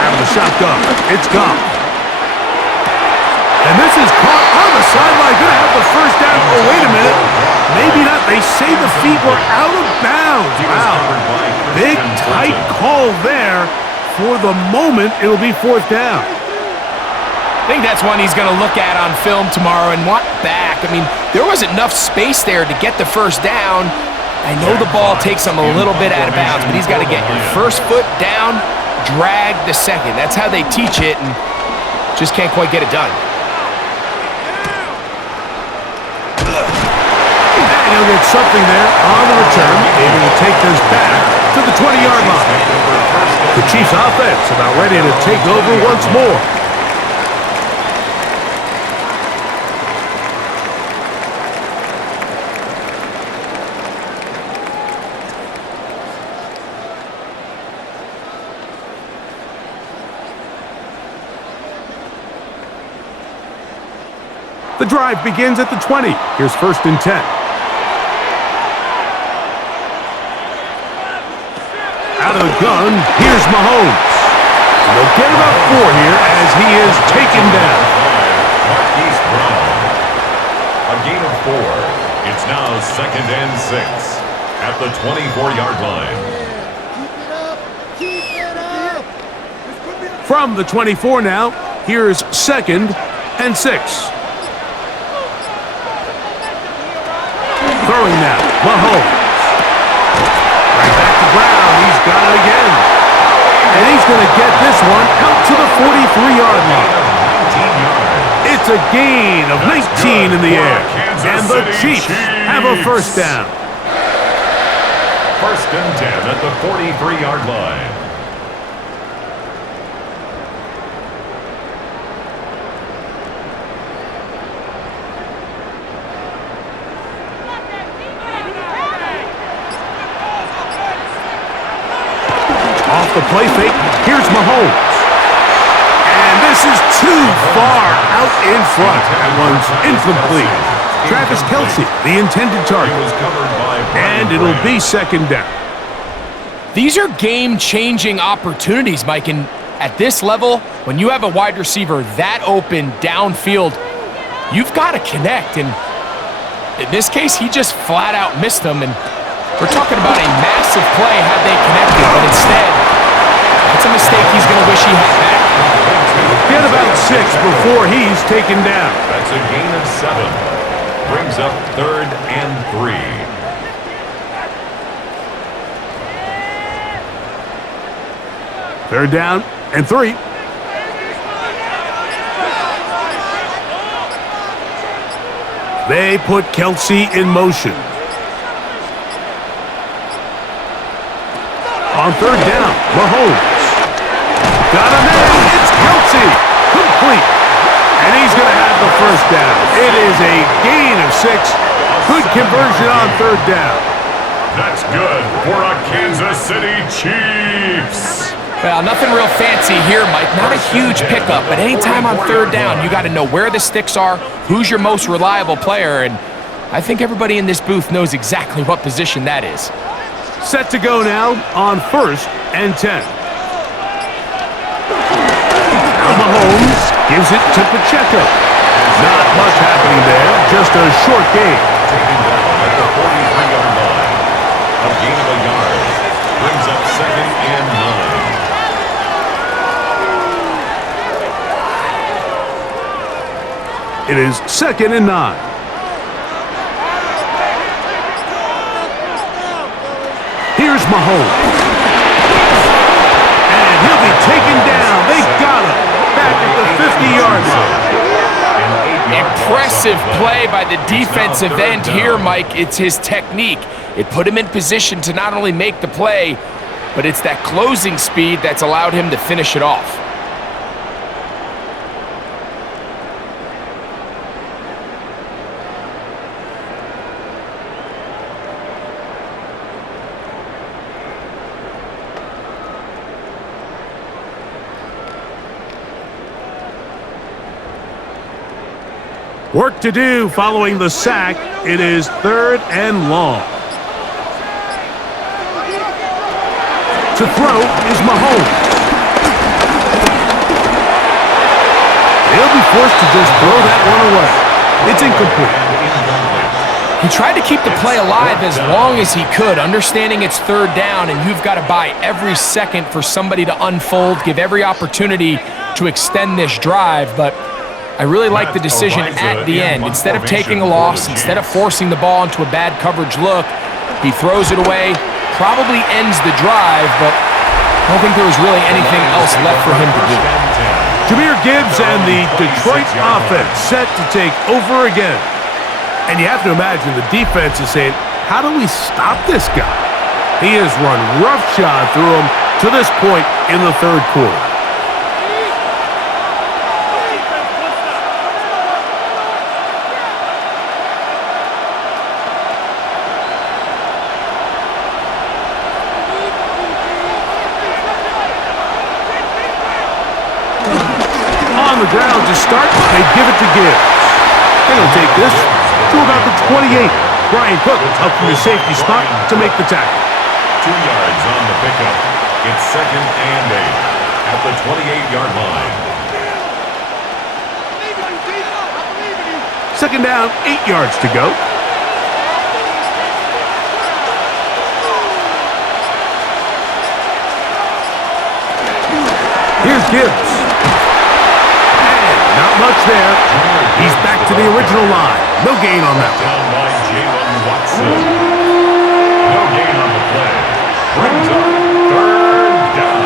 Out of the shotgun, it's gone. And this is caught on the sideline. Gonna have the first down. Oh, wait a minute. Maybe not. They say the feet were out of bounds. Wow. Big, tight call there. For the moment, it'll be fourth down. I think that's one he's going to look at on film tomorrow and want back. I mean, there was enough space there to get the first down. I know the ball takes him a little bit out of bounds, but he's got to get first foot down, drag the second. That's how they teach it, and just can't quite get it done. And he'll get something there on the return, able to take this back to the 20-yard line. The Chiefs offense about ready to take over once more. The drive begins at the 20. Here's first and 10. Out of the gun, here's Mahomes. And they'll get about 4 here as he is taken down. Marquise Brown. A gain of 4. It's now second and 6 at the 24-yard line. From the 24 now, here's second and 6. Throwing now, Mahomes. Right back to Brown. He's got it again. And he's going to get this one out to the 43-yard line. It's a gain of 19 in the air. And the Chiefs have a first down. First and 10 at the 43-yard line. Off the play fake, here's Mahomes. And this is too far out in front. That one's incomplete. Travis Kelce, the intended target. And it'll be second down. These are game-changing opportunities, Mike, and at this level, when you have a wide receiver that open downfield, you've got to connect, and in this case, he just flat-out missed them, and we're talking about a massive play had they connected, but instead, that's a mistake he's going to wish he had back. Get about 6 before he's taken down. That's a gain of 7. Brings up third and 3. Third down and 3. They put Kelce in motion. On third down, Mahomes. Got a man. It's Kelce. Complete. And he's going to have the first down. It is a gain of 6. Good conversion on third down. That's good for a Kansas City Chiefs. Well, nothing real fancy here, Mike. Not a huge pickup, but anytime on third down, you got to know where the sticks are, who's your most reliable player, and I think everybody in this booth knows exactly what position that is. Set to go now on first and 10. Now Mahomes gives it to Pacheco. Not much happening there, just a short gain. Taken down at the 43-yard line. A gain of a yard. Brings up second and 9. It is second and 9. Here's Mahomes. And he'll be taken down. They got him back at the 50-yard line. Impressive play by the defensive end here, Mike. It's his technique. It put him in position to not only make the play, but it's that closing speed that's allowed him to finish it off. Work to do following the sack. It is 3rd and long. To throw is Mahomes. He'll be forced to just throw that one away. It's incomplete. He tried to keep the play alive as long as he could, understanding it's 3rd down, and you've got to buy every second for somebody to unfold, give every opportunity to extend this drive, but I really like the decision at the end. Instead of taking a loss, instead of forcing the ball into a bad coverage look, he throws it away, probably ends the drive, but I don't think there was really anything else left for him to do. Jahmyr Gibbs and the Detroit offense set to take over again. And you have to imagine the defense is saying, how do we stop this guy? He has run roughshod through him to this point in the 3rd quarter. On the ground to start, they give it to Gibbs. And he'll take this to about the 28. Brian Cook up from the safety spot to make the tackle. 2 yards on the pickup. It's 2nd and 8 at the 28-yard line. 2nd down, 8 yards to go. Here's Gibbs. Not much there. He's back to the original line. No gain on that. Down by Jalen Watson. No gain on the play. Brings up 3rd down.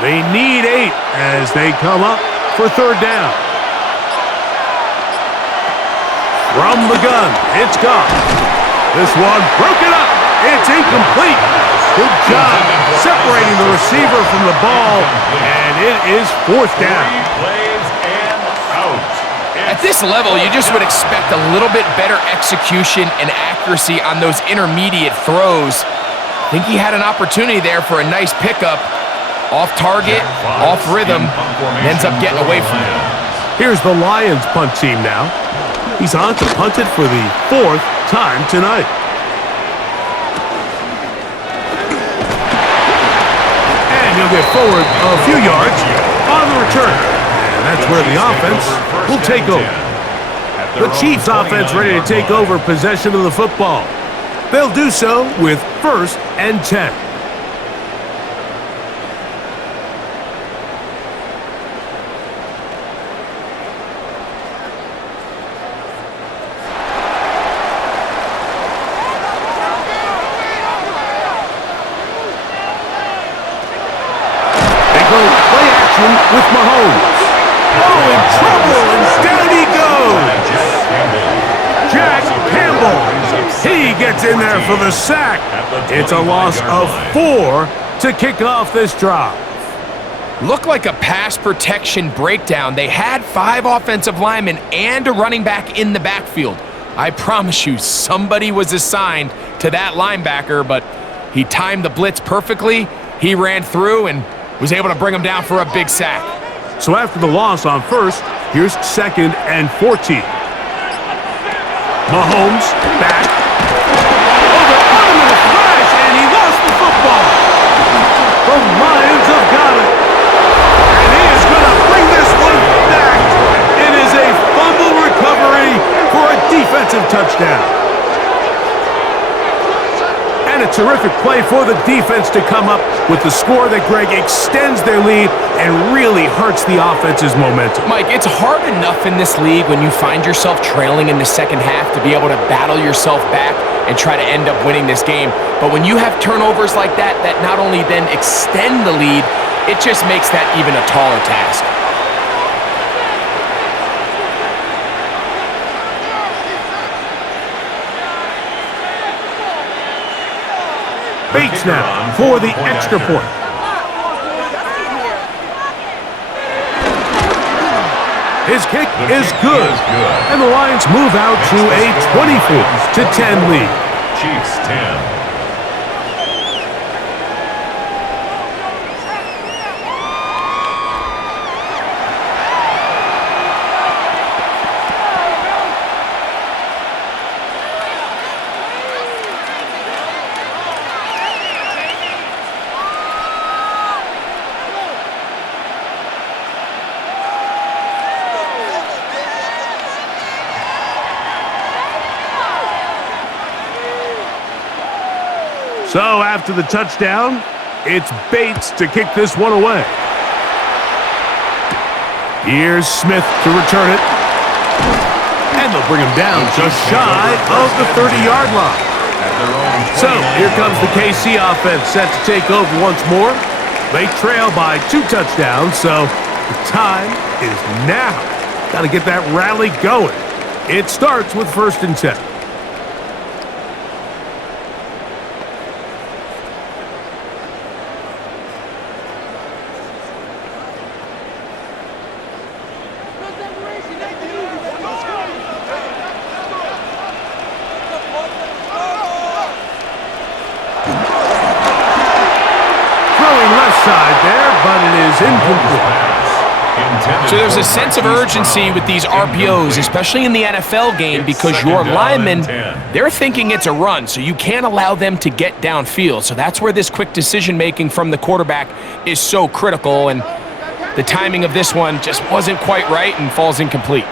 They need 8 as they come up for 3rd down. From the gun, it's gone. This one broken up. It's incomplete. Good job separating the receiver from the ball, and it is 4th down. 3 plays and out. At this level, you just would expect a little bit better execution and accuracy on those intermediate throws. I think he had an opportunity there for a nice pickup. Off target, off rhythm, and ends up getting away from it. Here's the Lions punt team now. He's on to punt it for the 4th time tonight. He'll get forward a few yards on the return. And that's where the offense will take over. The Chiefs offense ready to take over possession of the football. They'll do so with 1st and 10. Play action with Mahomes. Oh, in trouble, and down he goes. Jack Campbell. He gets in there for the sack. It's a loss of 4 to kick off this drive. Looked like a pass protection breakdown. They had 5 offensive linemen and a running back in the backfield. I promise you, somebody was assigned to that linebacker, but he timed the blitz perfectly. He ran through and was able to bring him down for a big sack. So after the loss on 1st, here's 2nd and 14. Mahomes back. Oh, they're on him in a flash, and he lost the football. The Lions have got it. And he is going to bring this one back. It is a fumble recovery for a defensive touchdown. And a terrific play for the defense to come up with the score that, Greg, extends their lead and really hurts the offense's momentum. Mike, it's hard enough in this league when you find yourself trailing in the second half to be able to battle yourself back and try to end up winning this game. But when you have turnovers like that not only then extend the lead, it just makes that even a taller task. Bates now for the extra point. His kick is good. And the Lions move out to a 24-10 lead. Chiefs 10. So after the touchdown, it's Bates to kick this one away. Here's Smith to return it. And they'll bring him down just shy of the 30-yard line. So here comes the KC offense set to take over once more. They trail by 2 touchdowns, so the time is now. Got to get that rally going. It starts with 1st and 10. Side there, but it is incomplete. So there's a sense of urgency with these RPOs, especially in the NFL game, because your linemen, they're thinking it's a run, so you can't allow them to get downfield. So that's where this quick decision-making from the quarterback is so critical, and the timing of this one just wasn't quite right and falls incomplete.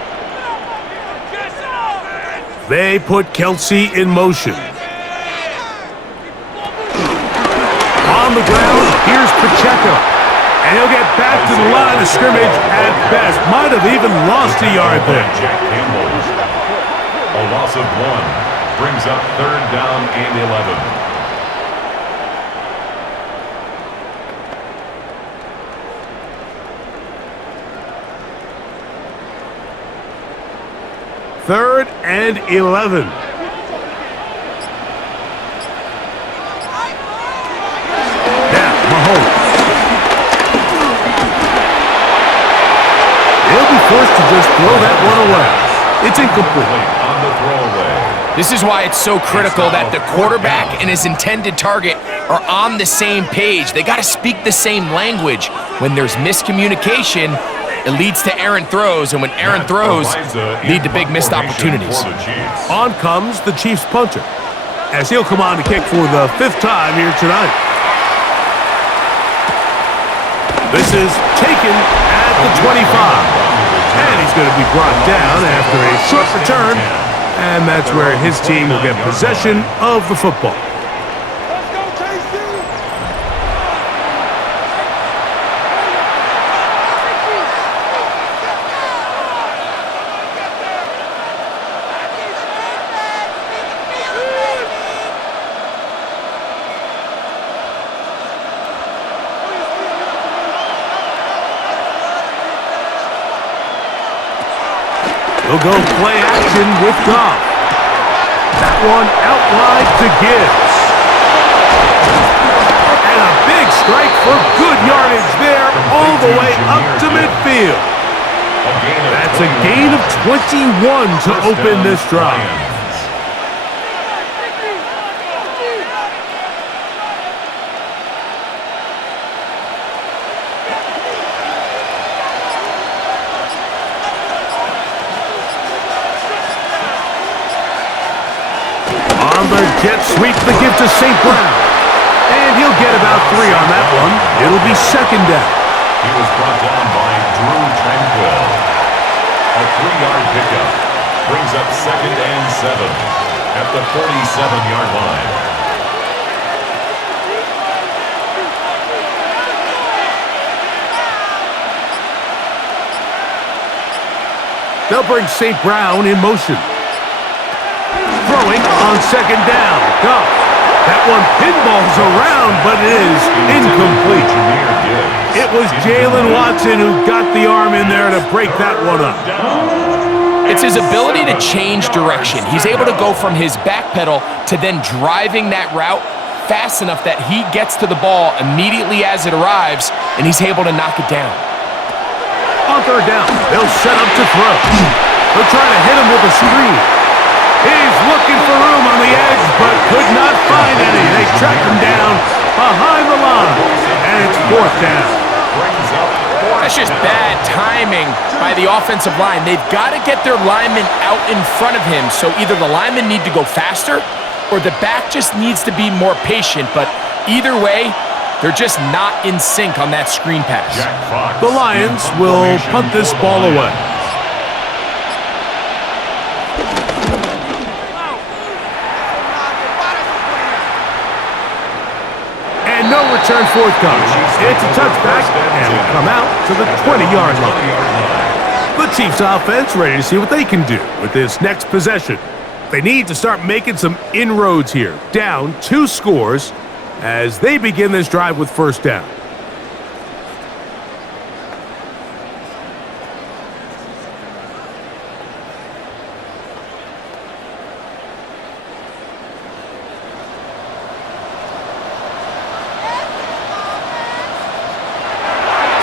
They put Kelsey in motion. On the ground, here's Pacheco. And he'll get back to the line of scrimmage at best. Might have even lost a yard there. A loss of 1 brings up 3rd down and 11. Third and 11. Forced to just throw that one away. It's incomplete. On the throwaway. This is why it's so critical that the quarterback and his intended target are on the same page. They got to speak the same language. When there's miscommunication, it leads to errant throws, and when errant throws lead to big missed opportunities. On comes the Chiefs punter, as he'll come on to kick for the 5th time here tonight. This is taken at the 25. And he's going to be brought down after a short return. And that's where his team will get possession of the football. Let's go, KC! He'll go play action with Goff. That one out wide to Gibbs. And a big strike for good yardage there all the way up to midfield. That's a gain of 21 to open this drive. Jet sweep the give to St. Brown. And he'll get about 3 on that one. It'll be 2nd down. He was brought down by Drew Tranquill. A 3-yard pickup brings up 2nd and 7 at the 47-yard line. They'll bring St. Brown in motion. Throwing on 2nd down. Goff. That one pinballs around, but it is incomplete. It was Jalen Watson who got the arm in there to break that one up. It's his ability to change direction. He's able to go from his back pedal to then driving that route fast enough that he gets to the ball immediately as it arrives, and he's able to knock it down. On 3rd down, they'll set up to throw. They'll try to hit him with a screen. He's looking for room on the edge, but could not find any. They track him down behind the line, and it's 4th down. That's just bad timing by the offensive line. They've got to get their linemen out in front of him, so either the linemen need to go faster or the back just needs to be more patient, but either way, they're just not in sync on that screen pass. The Lions will punt this ball away. return forthcoming. It's a touchback, and will come out to the 20-yard line. The Chiefs offense ready to see what they can do with this next possession. They need to start making some inroads here. Down 2 scores as they begin this drive with first down.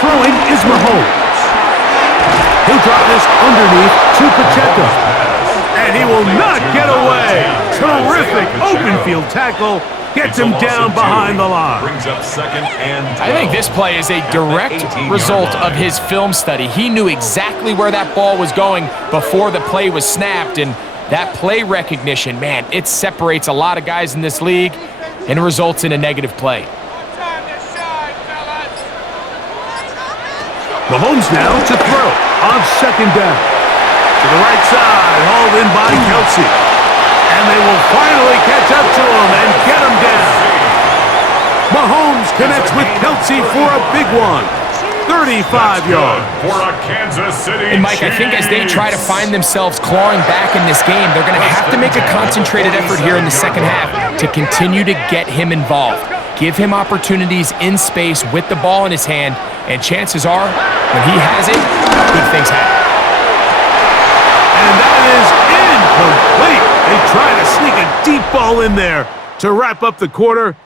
Throwing is Mahomes. He'll drop this underneath to Pacheco. And he will not get away. Terrific open field tackle. Gets him down behind the line. Brings up second and 12. I think this play is a direct result of his film study. He knew exactly where that ball was going before the play was snapped, and that play recognition, man, it separates a lot of guys in this league and results in a negative play. Mahomes now to throw on second down. To the right side, hauled in by Kelsey. And they will finally catch up to him and get him down. Mahomes connects with Kelsey for a big one. 35 yards. For a Kansas City And Mike, I think as they try to find themselves clawing back in this game, they're going to have to make a concentrated effort here in the second half to continue to get him involved. Give him opportunities in space with the ball in his hand, and chances are, when he has it, good things happen. And that is incomplete. They try to sneak a deep ball in there to wrap up the quarter,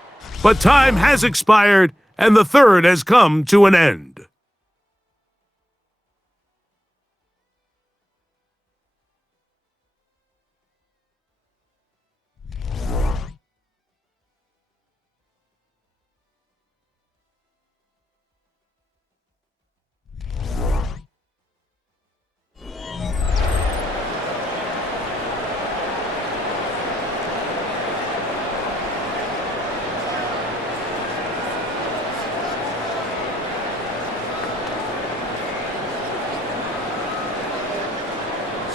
but time has expired and the third has come to an end.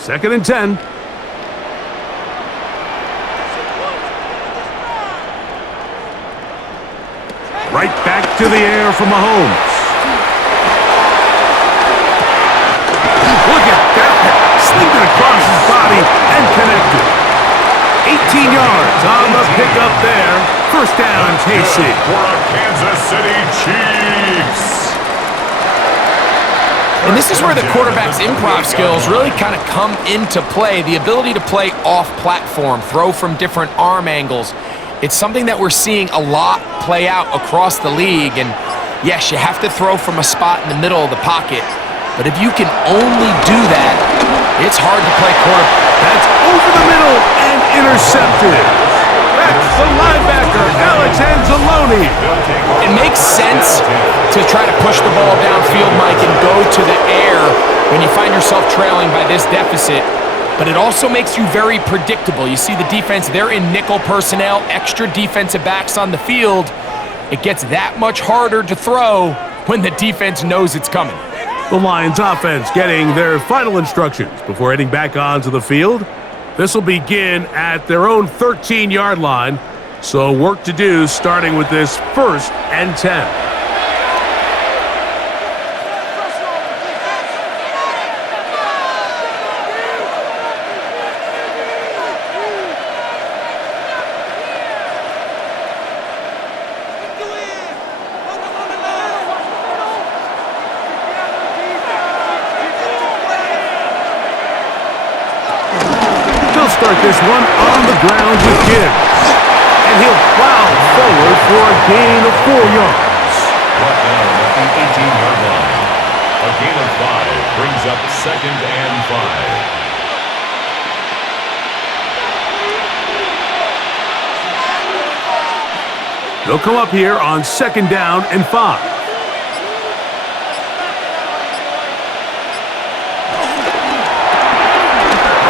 Second and 10. Right back to the air for Mahomes. Look at that pass. Slinged it across his body and connected. 18 yards on the pickup there. First down, KC. For a Kansas City Chiefs. And this is where the quarterback's improv skills really kind of come into play. The ability to play off-platform, throw from different arm angles. It's something that we're seeing a lot play out across the league. And yes, you have to throw from a spot in the middle of the pocket. But if you can only do that, it's hard to play quarterback. That's over the middle and intercepted. That's the linebacker, Alex Anzalone. It makes sense to try to push the ball downfield, Mike, and go to the air when you find yourself trailing by this deficit. But it also makes you very predictable. You see the defense, they're in nickel personnel, extra defensive backs on the field. It gets that much harder to throw when the defense knows it's coming. The Lions offense getting their final instructions before heading back onto the field. This will begin at their own 13-yard line, so work to do starting with this first and 10. Start this one on the ground with Gibbs. And he'll plow forward for a gain of 4 yards. Brought down at the 18-yard line. A gain of 5 brings up second and 5. They'll come up here on second down and 5.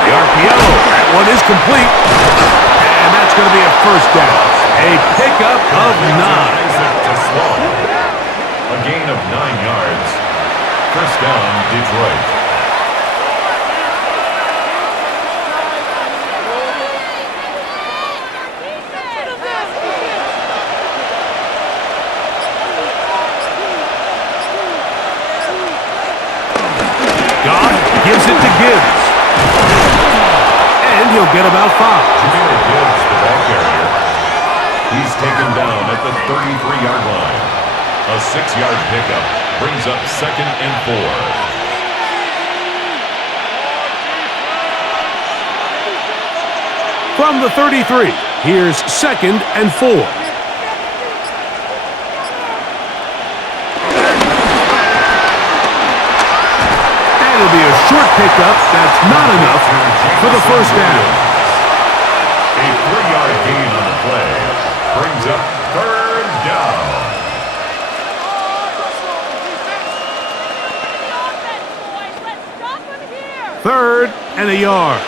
The RPO. One is complete, and that's going to be a first down. A pickup of 9. A gain of 9 yards. First down, Detroit. Gives it to Gibbs. And he'll get about 5. Jameer Gibbs, the ball carrier. He's taken down at the 33-yard line. A 6-yard pickup brings up 2nd and 4. From the 33, here's 2nd and 4. And it'll be a short pickup. That's not enough for the first down. A 3-yard gain on the play brings up 3rd down. Third and a yard.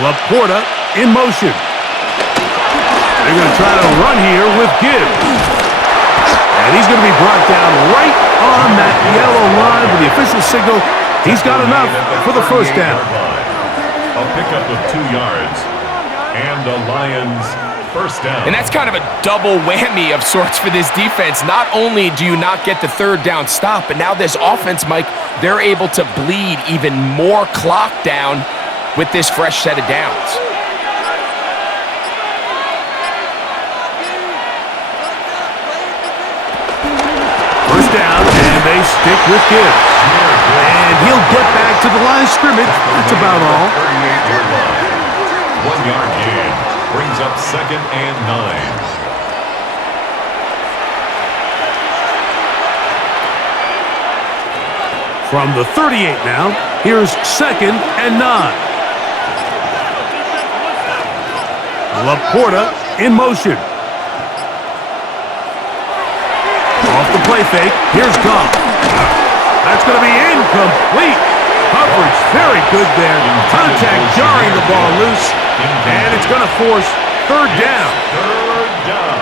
Laporta in motion. They're going to try to run here with Gibbs. And he's going to be brought down right on that yellow line with the official signal. He's got enough for the first down. A pickup of 2 yards and a Lions first down. And that's kind of a double whammy of sorts for this defense. Not only do you not get the 3rd down stop, but now this offense, Mike, they're able to bleed even more clock down with this fresh set of downs. First down, and they stick with Gibbs. And he'll get back to the line of scrimmage. That's about all. 38-yard line. 1-yard gain brings up 2nd and 9. From the 38 now, here's 2nd and 9. Laporta in motion. Off the play fake. Here's Goff. That's going to be incomplete. Coverage very good there. Contact jarring the ball loose. And it's going to force 3rd down. 3rd down.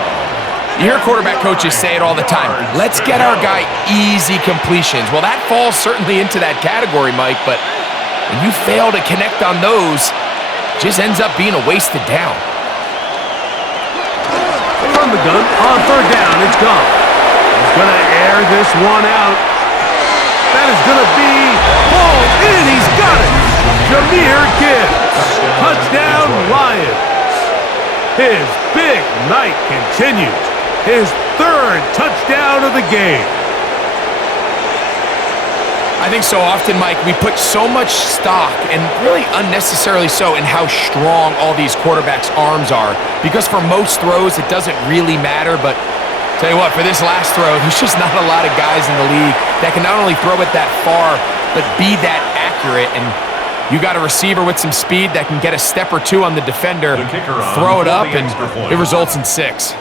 You hear quarterback coaches say it all the time. Let's get our guy easy completions. Well, that falls certainly into that category, Mike, but when you fail to connect on those, it just ends up being a wasted down. From the gun, on 3rd down, it's Goff. He's going to air this one out. That is going to be pulled in. He's got it. Jameer Gibbs. Touchdown, Lions. His big night continues. His 3rd touchdown of the game. I think so often, Mike, we put so much stock, and really unnecessarily so, in how strong all these quarterbacks' arms are. Because for most throws, it doesn't really matter, but tell you what, for this last throw, there's just not a lot of guys in the league that can not only throw it that far, but be that accurate. And you got a receiver with some speed that can get a step or 2 on the defender, throw it up, and it results in 6.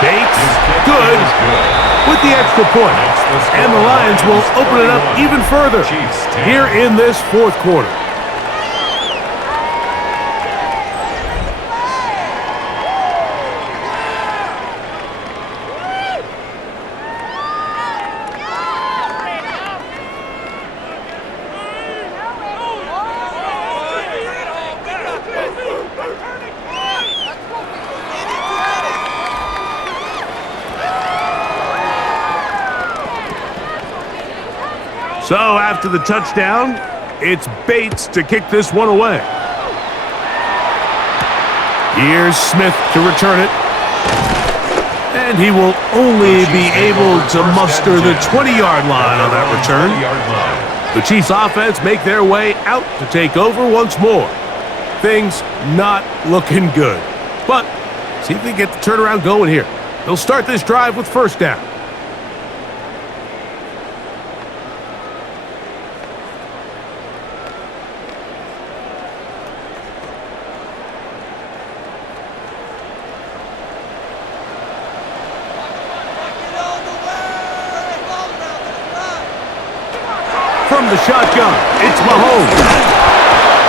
Bates, good, with the extra point. And the Lions will open it up even further here in this 4th quarter. So after the touchdown, it's Bates to kick this one away. Here's Smith to return it. And he will only be able to muster the 20-yard line on that return. The Chiefs offense make their way out to take over once more. Things not looking good. But see if they get the turnaround going here. They'll start this drive with first down. From the shotgun, it's Mahomes.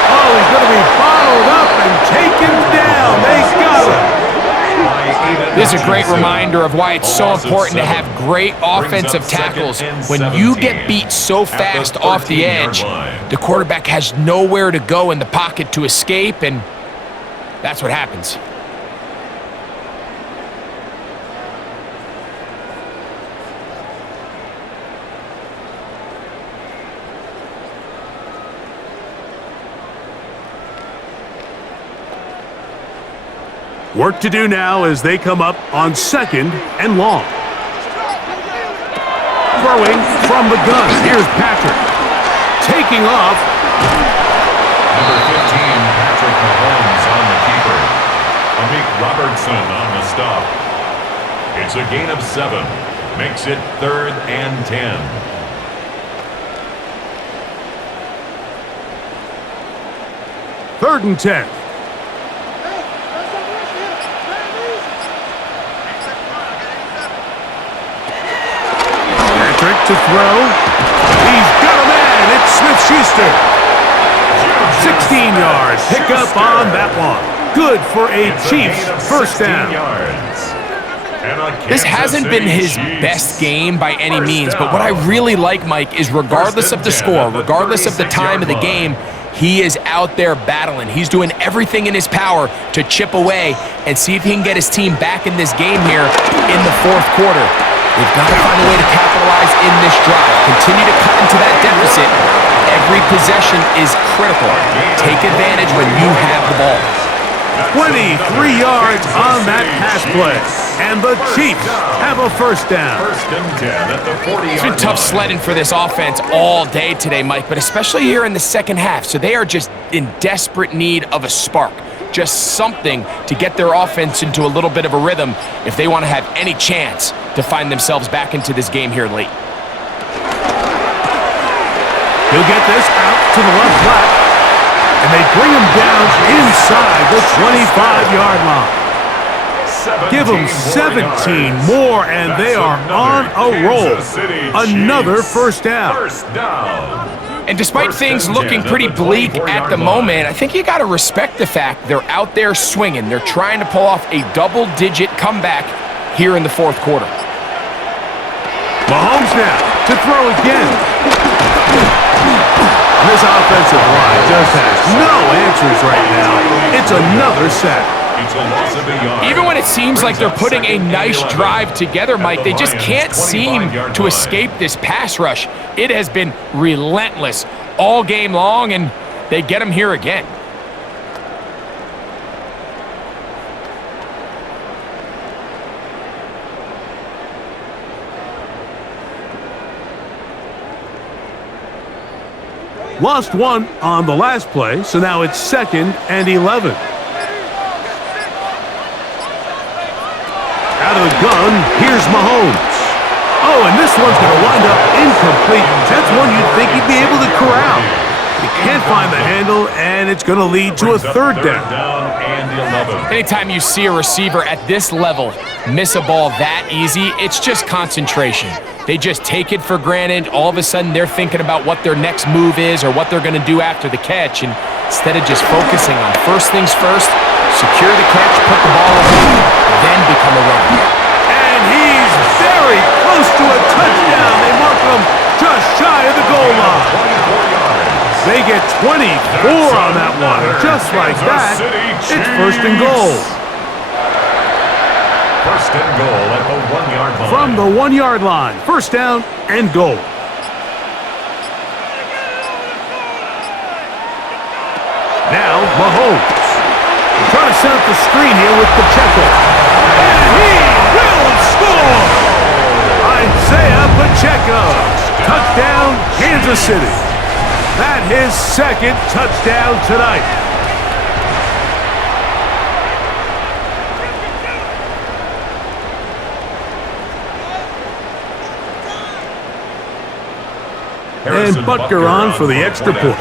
Oh, he's going to be bottled up and taken down. They got him. This is a great reminder of why it's so important to have great offensive tackles. When you get beat so fast off the edge, the quarterback has nowhere to go in the pocket to escape, and that's what happens. Work to do now as they come up on 2nd and long. Throwing from the gun. Here's Patrick. Taking off. Number 15, Patrick Mahomes on the keeper. Amik Robertson on the stop. It's a gain of 7. Makes it 3rd and 10. Third and 10. Patrick to throw. He's got a man. It's Smith-Schuster. 16 yards. Pick up on that one. Good for a Chiefs first down. This hasn't been his best game by any means, but what I really like, Mike, is regardless of the score, regardless of the time of the game, he is out there battling. He's doing everything in his power to chip away and see if he can get his team back in this game here in the 4th quarter. They've got to find a way to capitalize in this drive. Continue to cut into that deficit. Every possession is critical. Take advantage when you have the ball. 23 yards on that pass play. And the Chiefs have a first down. First and 10 at the 40-yard line. It's been tough sledding for this offense all day today, Mike, but especially here in the second half. So they are just in desperate need of a spark. Just something to get their offense into a little bit of a rhythm if they want to have any chance to find themselves back into this game here late. He'll get this out to the left flat. And they bring him down inside the 25-yard line. Give them 17 more, and they are on a roll. Another first down. And despite things looking pretty bleak at the moment, I think you got to respect the fact they're out there swinging. They're trying to pull off a double-digit comeback here in the 4th quarter. Mahomes now to throw again. This offensive line just has no answers right now. It's another sack. Even when it seems like they're putting a nice drive together, Mike, they just can't seem to escape this pass rush. It has been relentless all game long, and they get them here again. Lost one on the last play, so now it's 2nd and 11. Out of the gun, here's Mahomes. Oh, and this one's going to wind up incomplete. That's one you'd think he'd be able to corral. He can't find the handle, and it's going to lead to a 3rd down. Anytime you see a receiver at this level miss a ball that easy, it's just concentration. They just take it for granted. All of a sudden, they're thinking about what their next move is or what they're going to do after the catch. And instead of just focusing on first things first, secure the catch, put the ball away, then become a runner. And he's very close to a touchdown. They mark him just shy of the goal line. They get 24 on that one. Just like that, it's 1st and goal. First and goal at the 1-yard line. From the 1-yard line, 1st down and goal. Now Mahomes. Trying to set up the screen here with Pacheco. And he will score! Isaiah Pacheco. Touchdown, Kansas City. That his 2nd touchdown tonight. And Butker on for the extra point.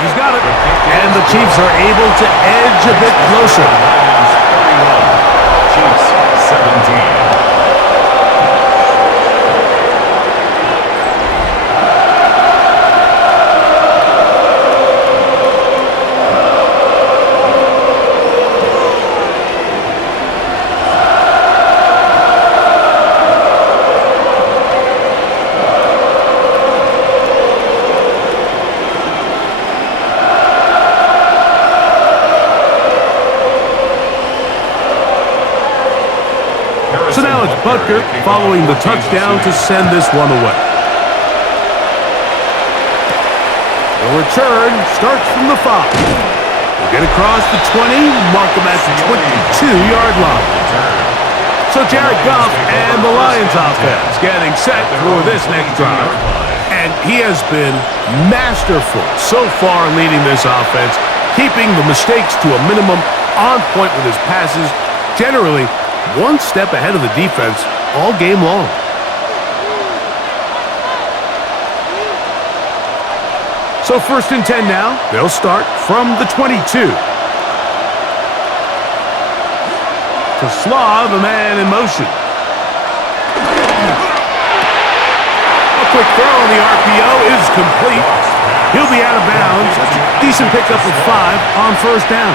He's got it. And the Chiefs are able to edge a bit closer. Chiefs 17. So now it's Butker following the touchdown to send this one away. Forward return starts from the 5. We'll get across the 20, mark them at the 22-yard line. So Jared Goff and the Lions offense getting set for this next drive. And he has been masterful so far leading this offense, keeping the mistakes to a minimum, on point with his passes, generally one step ahead of the defense all game long. So 1st and 10 now. They'll start from the 22. To Slaw, the man in motion. A quick throw on the RPO is complete. He'll be out of bounds. Decent pickup of 5 on 1st down.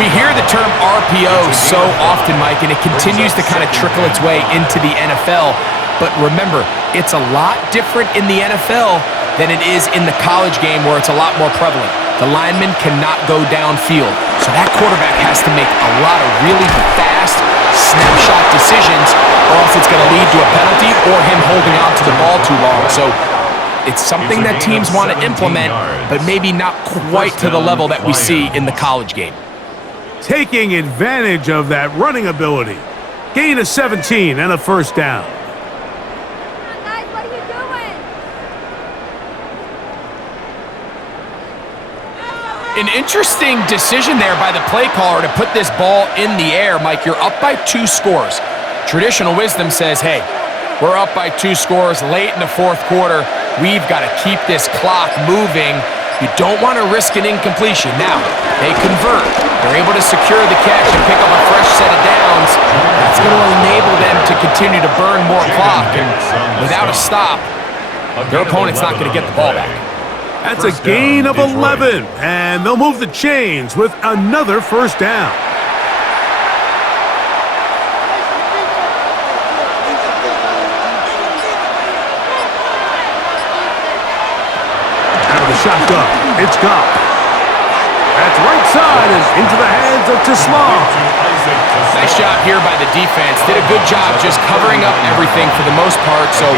We hear the term RPO so often, Mike, and it continues to kind of trickle its way into the NFL. But remember, it's a lot different in the NFL than it is in the college game where it's a lot more prevalent. The lineman cannot go downfield, so that quarterback has to make a lot of really fast snapshot decisions, or else it's going to lead to a penalty or him holding on to the ball too long. So it's something that teams want to implement, but maybe not quite to the level that we see in the college game. Taking advantage of that running ability. Gain of 17 and a 1st down. Guys, what are you doing? An interesting decision there by the play caller to put this ball in the air. Mike, you're up by 2 scores. Traditional wisdom says, hey, we're up by 2 scores late in the 4th quarter. We've got to keep this clock moving. You don't want to risk an incompletion. Now, they convert. They're able to secure the catch and pick up a fresh set of downs. That's going to enable them to continue to burn more clock. And without a stop, their opponent's not going to get the ball back. That's a gain of 11, and they'll move the chains with another 1st down. Out of the shotgun, it's Goff. That's right side and into the hands of Tisla. Nice job here by the defense. Did a good job just covering up everything for the most part. So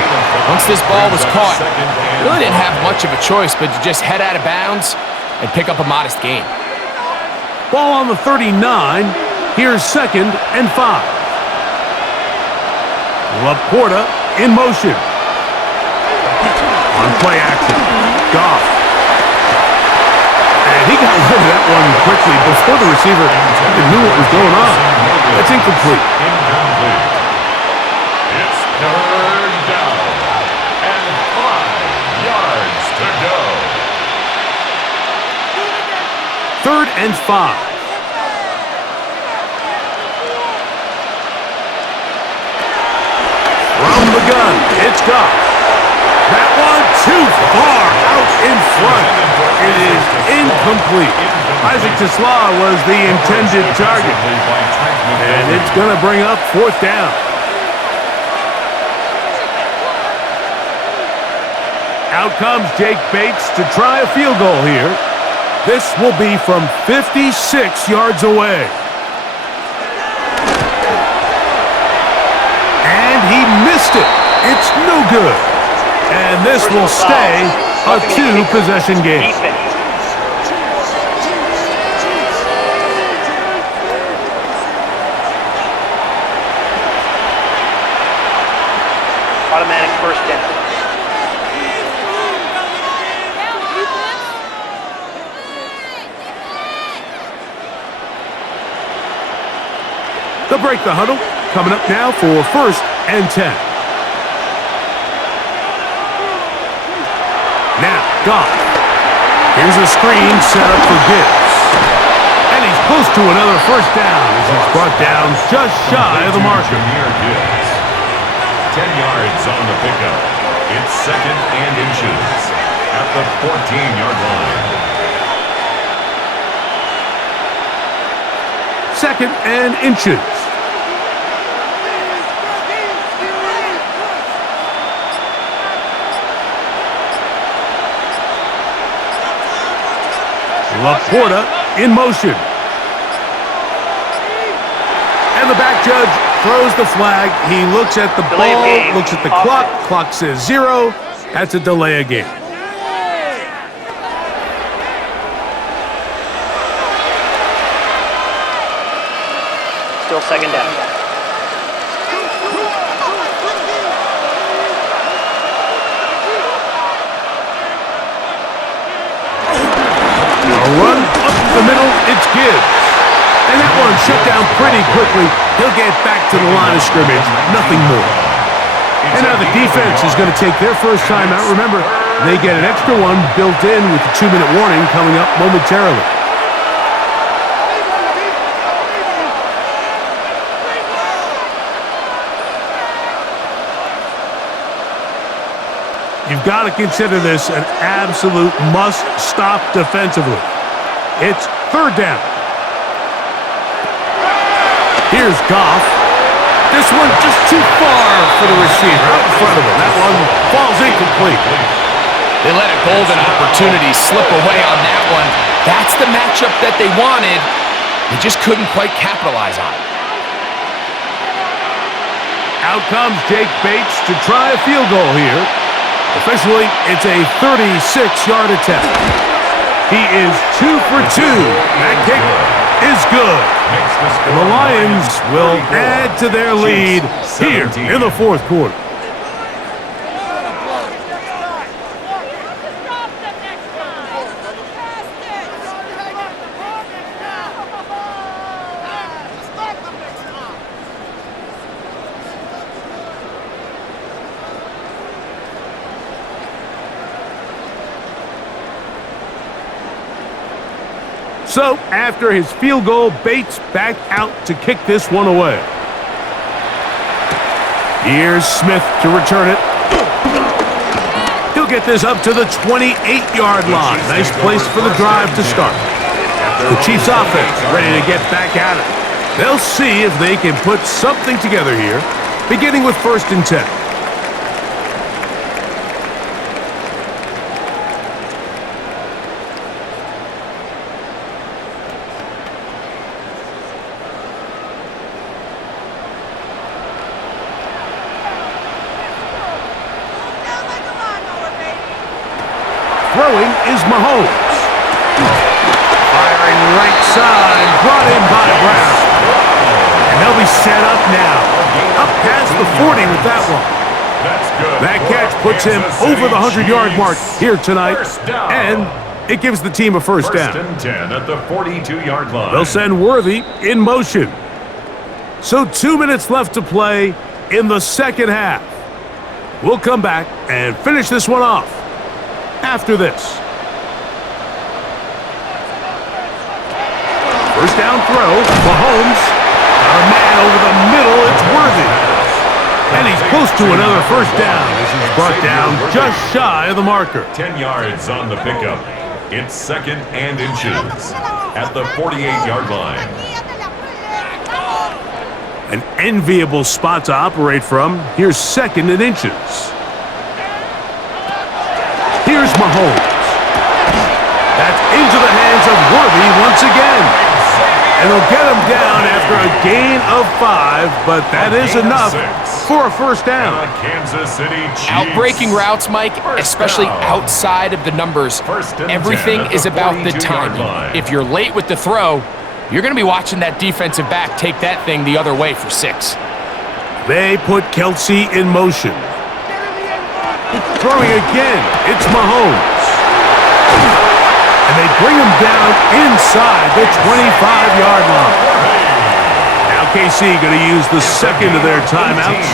once this ball was caught, really didn't have much of a choice but to just head out of bounds and pick up a modest gain. Ball on the 39. Here's 2nd and 5. Laporta in motion. On play action. Goff. And he got rid of that one quickly before the receiver knew what was going on. That's incomplete. It's 3rd down and 5 yards to go. 3rd and 5. From the gun, it's Goff. That one too far out in front. It is incomplete. Isaac Tisla was the intended target. And it's going to bring up 4th down. Out comes Jake Bates to try a field goal here. This will be from 56 yards away. And he missed it. It's no good. And this will stay a 2-possession game. Automatic 1st down. They'll break the huddle. Coming up now for 1st and 10. Now, Goff. Here's a screen set up for Gibbs. And he's close to another 1st down as he's brought down just shy of the marker. 10 yards on the pickup. It's 2nd and inches at the 14-yard line. 2nd and inches. Laporta in motion. And the back judge throws the flag. He looks at the ball, looks at the clock. Clock says 0. That's a delay of game. Still second down. A run up the middle, it's Gibbs. And that one shut down pretty quickly. He'll get back to the line of scrimmage, nothing more. And now the defense is going to take their first time out. Remember, they get an extra one built in with the 2-minute warning coming up momentarily. You've got to consider this an absolute must-stop defensively. It's third down. Here's Goff. This one just too far for the receiver. Out in front of him. That one falls incomplete. They let a golden opportunity slip away on that one. That's the matchup that they wanted. They just couldn't quite capitalize on it. Out comes Jake Bates to try a field goal here. Officially, it's a 36-yard attempt. He is 2 for 2. That kick is good. And the Lions will add to their lead here in the fourth quarter. So, after his field goal, Bates back out to kick this one away. Here's Smith to return it. He'll get this up to the 28-yard line. Nice place for the drive to start. The Chiefs offense ready to get back at it. They'll see if they can put something together here, beginning with 1st and 10. Throwing is Mahomes. Firing right side, brought in by Brown. And they'll be set up now. Up past the 40 with that one. That catch puts him over the 100-yard mark here tonight. And it gives the team a first down. 1st and 10 at the 42-yard line. They'll send Worthy in motion. So 2 minutes left to play in the second half. We'll come back and finish this one off after this. First down throw, Mahomes. Got a man over the middle, it's Worthy. And he's close to another first down as he's brought down just shy of the marker. 10 yards on the pickup. It's 2nd and inches at the 48-yard line. An enviable spot to operate from. Here's 2nd and inches. Here's Mahomes. That's into the hands of Worthy once again. And they'll get him down after a gain of 5, but that is enough for a first down. Kansas City Chiefs. Outbreaking routes, Mike, especially outside of the numbers, everything is about the timing. If you're late with the throw, you're going to be watching that defensive back take that thing the other way for 6. They put Kelsey in motion. Throwing again, it's Mahomes. And they bring him down inside the 25-yard line. Now KC going to use the second of their timeouts.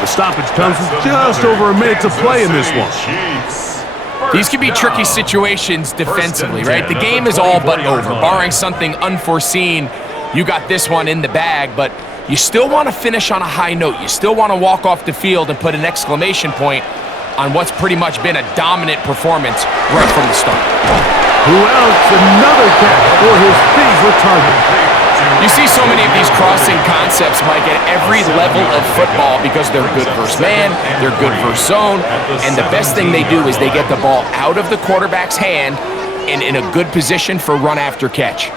The stoppage comes with just over a minute to play in this one. These can be tricky situations defensively, right? The game is all but over. Barring something unforeseen, you got this one in the bag, but you still want to finish on a high note. You still want to walk off the field and put an exclamation point on what's pretty much been a dominant performance right from the start. Who else? Another catch for his favorite target. You see so many of these crossing concepts, Mike, at every level of football because they're good versus man, they're good versus zone, and the best thing they do is they get the ball out of the quarterback's hand and in a good position for run after catch.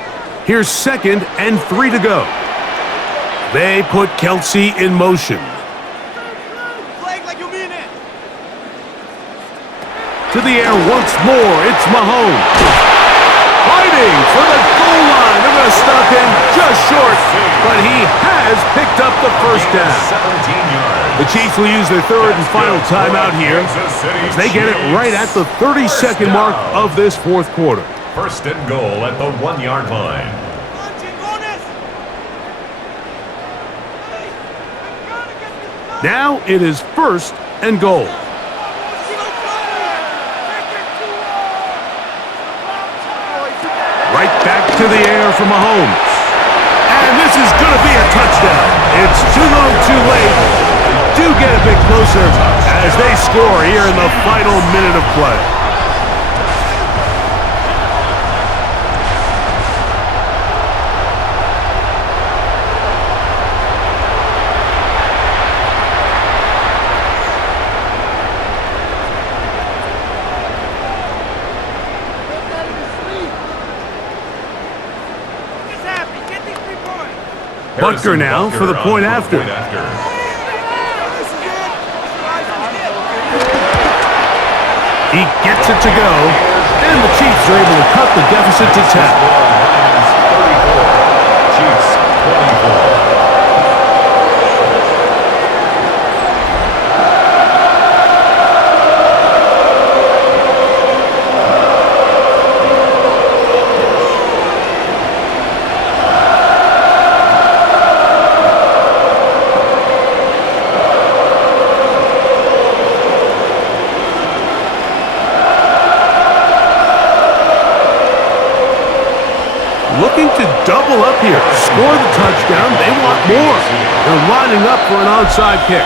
Here's 2nd and 3 to go. They put Kelsey in motion. To the air once more, it's Mahomes. Fighting for the goal line of Just stuck in, just short, but he has picked up the first down. 17 yards. The Chiefs will use their third and final timeout here as they get it right at the 32nd mark of this fourth quarter. First and goal at the 1-yard line. Now it is first and goal. Right back to the air for Mahomes. And this is going to be a touchdown. It's too little too late. They do get a bit closer as they score here in the final minute of play. Butker now for the point after. He gets it to go, and the Chiefs are able to cut the deficit to 10. Chiefs 24. Looking to double up here, score the touchdown. They want more. They're lining up for an onside kick.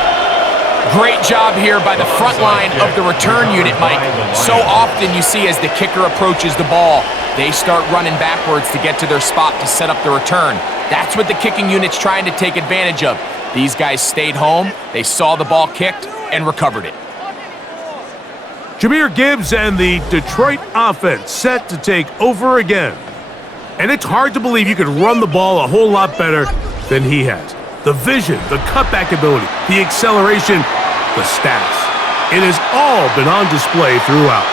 Great job here by the front line of the return unit, Mike. So often you see as the kicker approaches the ball, they start running backwards to get to their spot to set up the return. That's what the kicking unit's trying to take advantage of. These guys stayed home, they saw the ball kicked, and recovered it. Jahmyr Gibbs and the Detroit offense set to take over again. And it's hard to believe you could run the ball a whole lot better than he has. The vision, the cutback ability, the acceleration, the stats. It has all been on display throughout.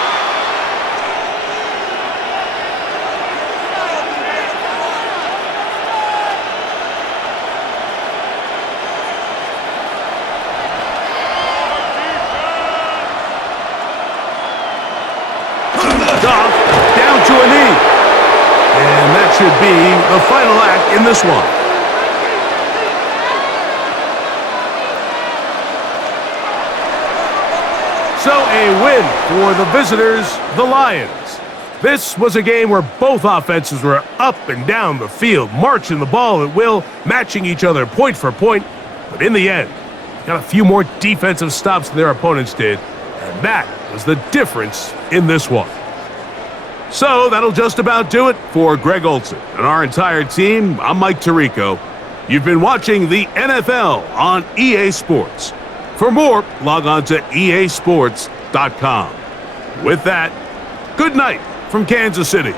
Goff down to a knee. And that should be the final act in this one. So a win for the visitors, the Lions. This was a game where both offenses were up and down the field, marching the ball at will, matching each other point for point. But in the end, got a few more defensive stops than their opponents did. And that was the difference in this one. So that'll just about do it for Greg Olson and our entire team. I'm Mike Tirico. You've been watching the NFL on EA Sports. For more, log on to easports.com. With that, good night from Kansas City.